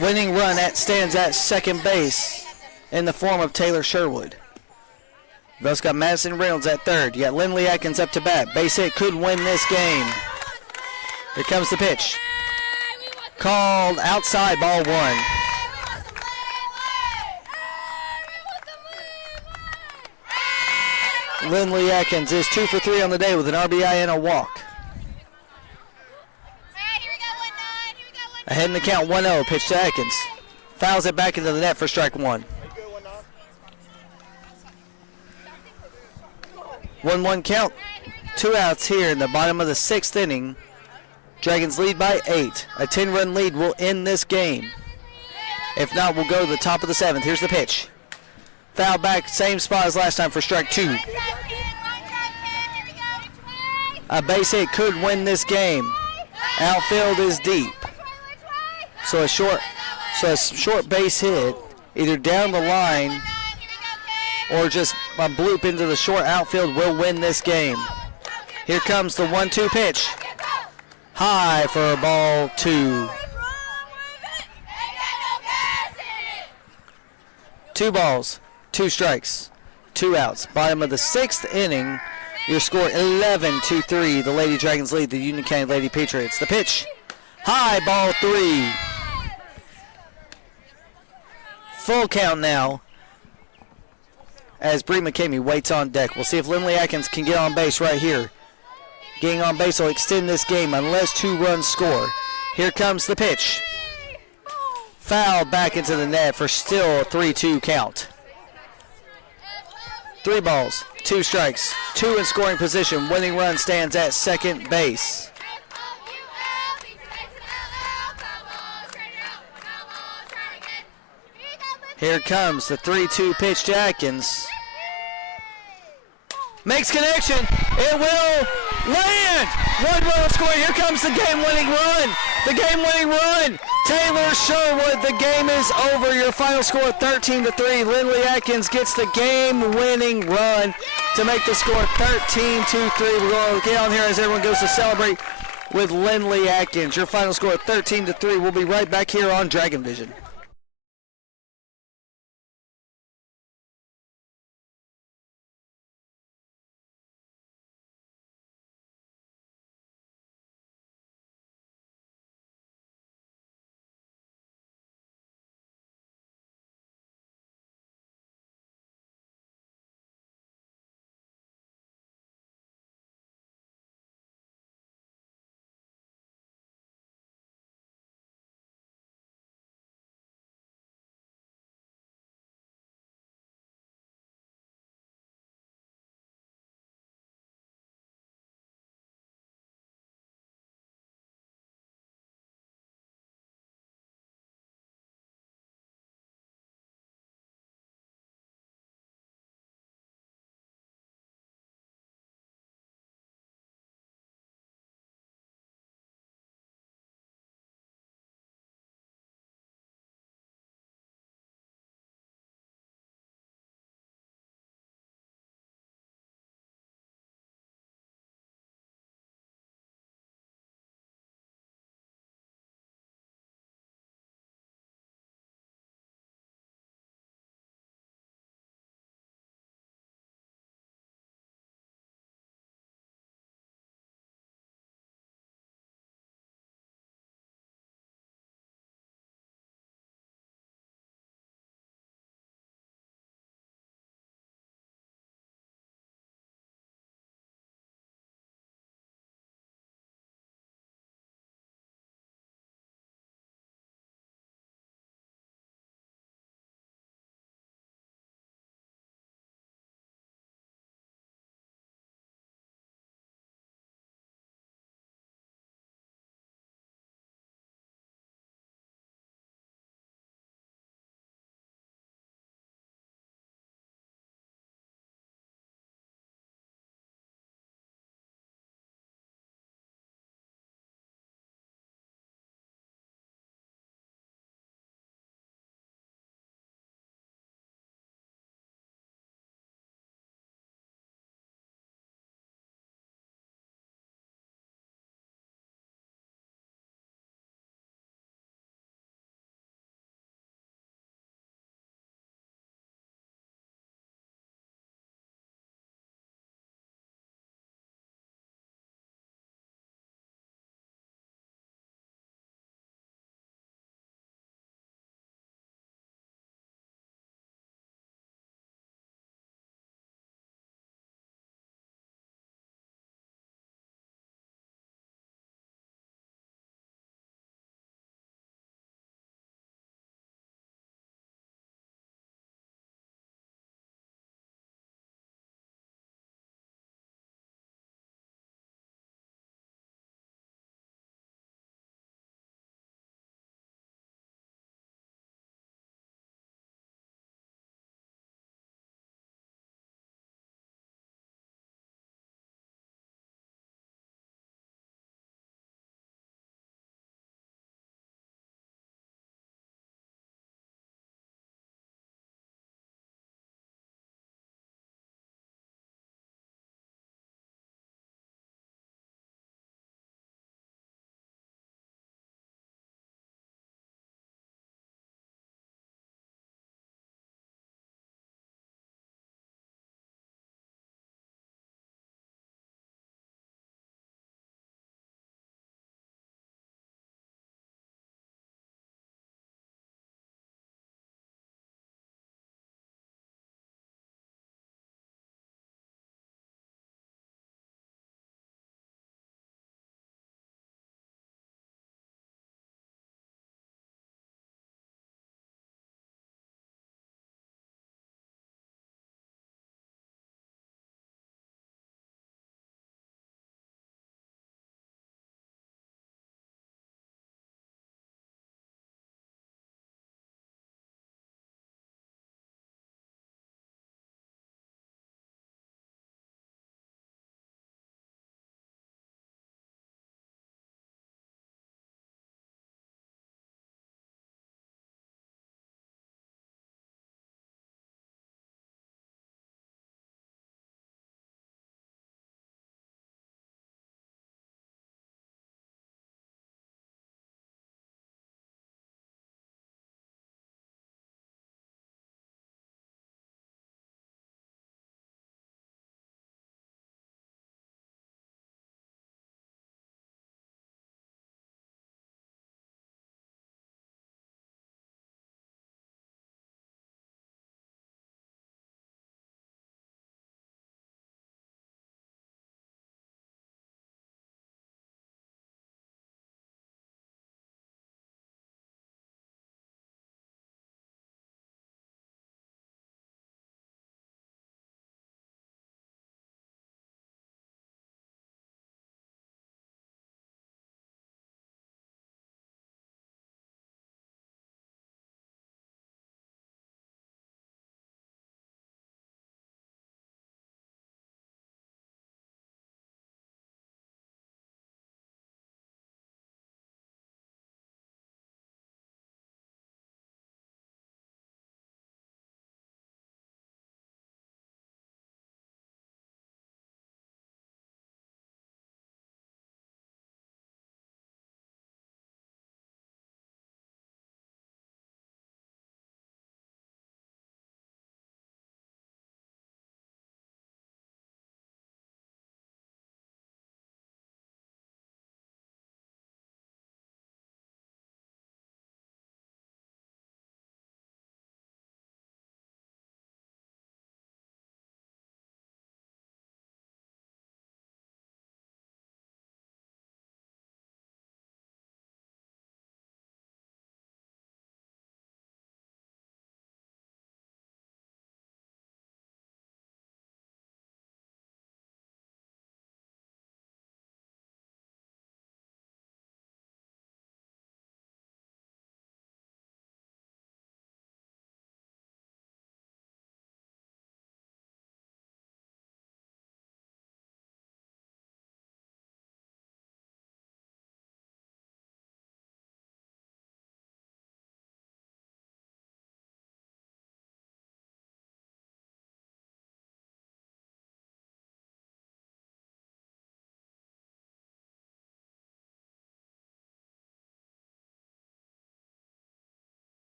Winning run stands at second base in the form of Taylor Sherwood. You've also got Madison Reynolds at third. You got Lindley Atkins up to bat. Base hit could win this game. Here comes the pitch. Called outside, ball 1. Lindley Atkins is 2 for 3 on the day with an RBI and a walk. Ahead in the count, 1-0. Pitch to Atkins. Fouls it back into the net for strike 1. 1-1 count. 2 outs here in the bottom of the 6th inning. Dragons lead by 8. A 10-run lead will end this game. If not, we'll go to the top of the 7th. Here's the pitch. Foul back, same spot as last time for strike 2. A base hit could win this game. Outfield is deep. So a short base hit, either down the line or just a bloop into the short outfield will win this game. Here comes the 1-2 pitch. High for ball 2. 2 balls, 2 strikes, 2 outs. Bottom of the 6th inning, your score 11-3. The Lady Dragons lead the Union County Lady Patriots. The pitch, high, ball 3. Full count now as Bree McCamey waits on deck. We'll see if Lindley Atkins can get on base right here. Getting on base will extend this game unless 2 runs score. Here comes the pitch. Foul back into the net for still a 3-2 count. 3 balls, 2 strikes, 2 in scoring position. Winning run stands at second base. Here comes the 3-2 pitch to Atkins. Makes connection. It will land. 1 run scored. Here comes the game-winning run. The game-winning run. Taylor Sherwood, the game is over. Your final score 13-3. Lindley Atkins gets the game-winning run to make the score 13-3. We're going to get on here as everyone goes to celebrate with Lindley Atkins. Your final score 13-3. We'll be right back here on Dragon Vision.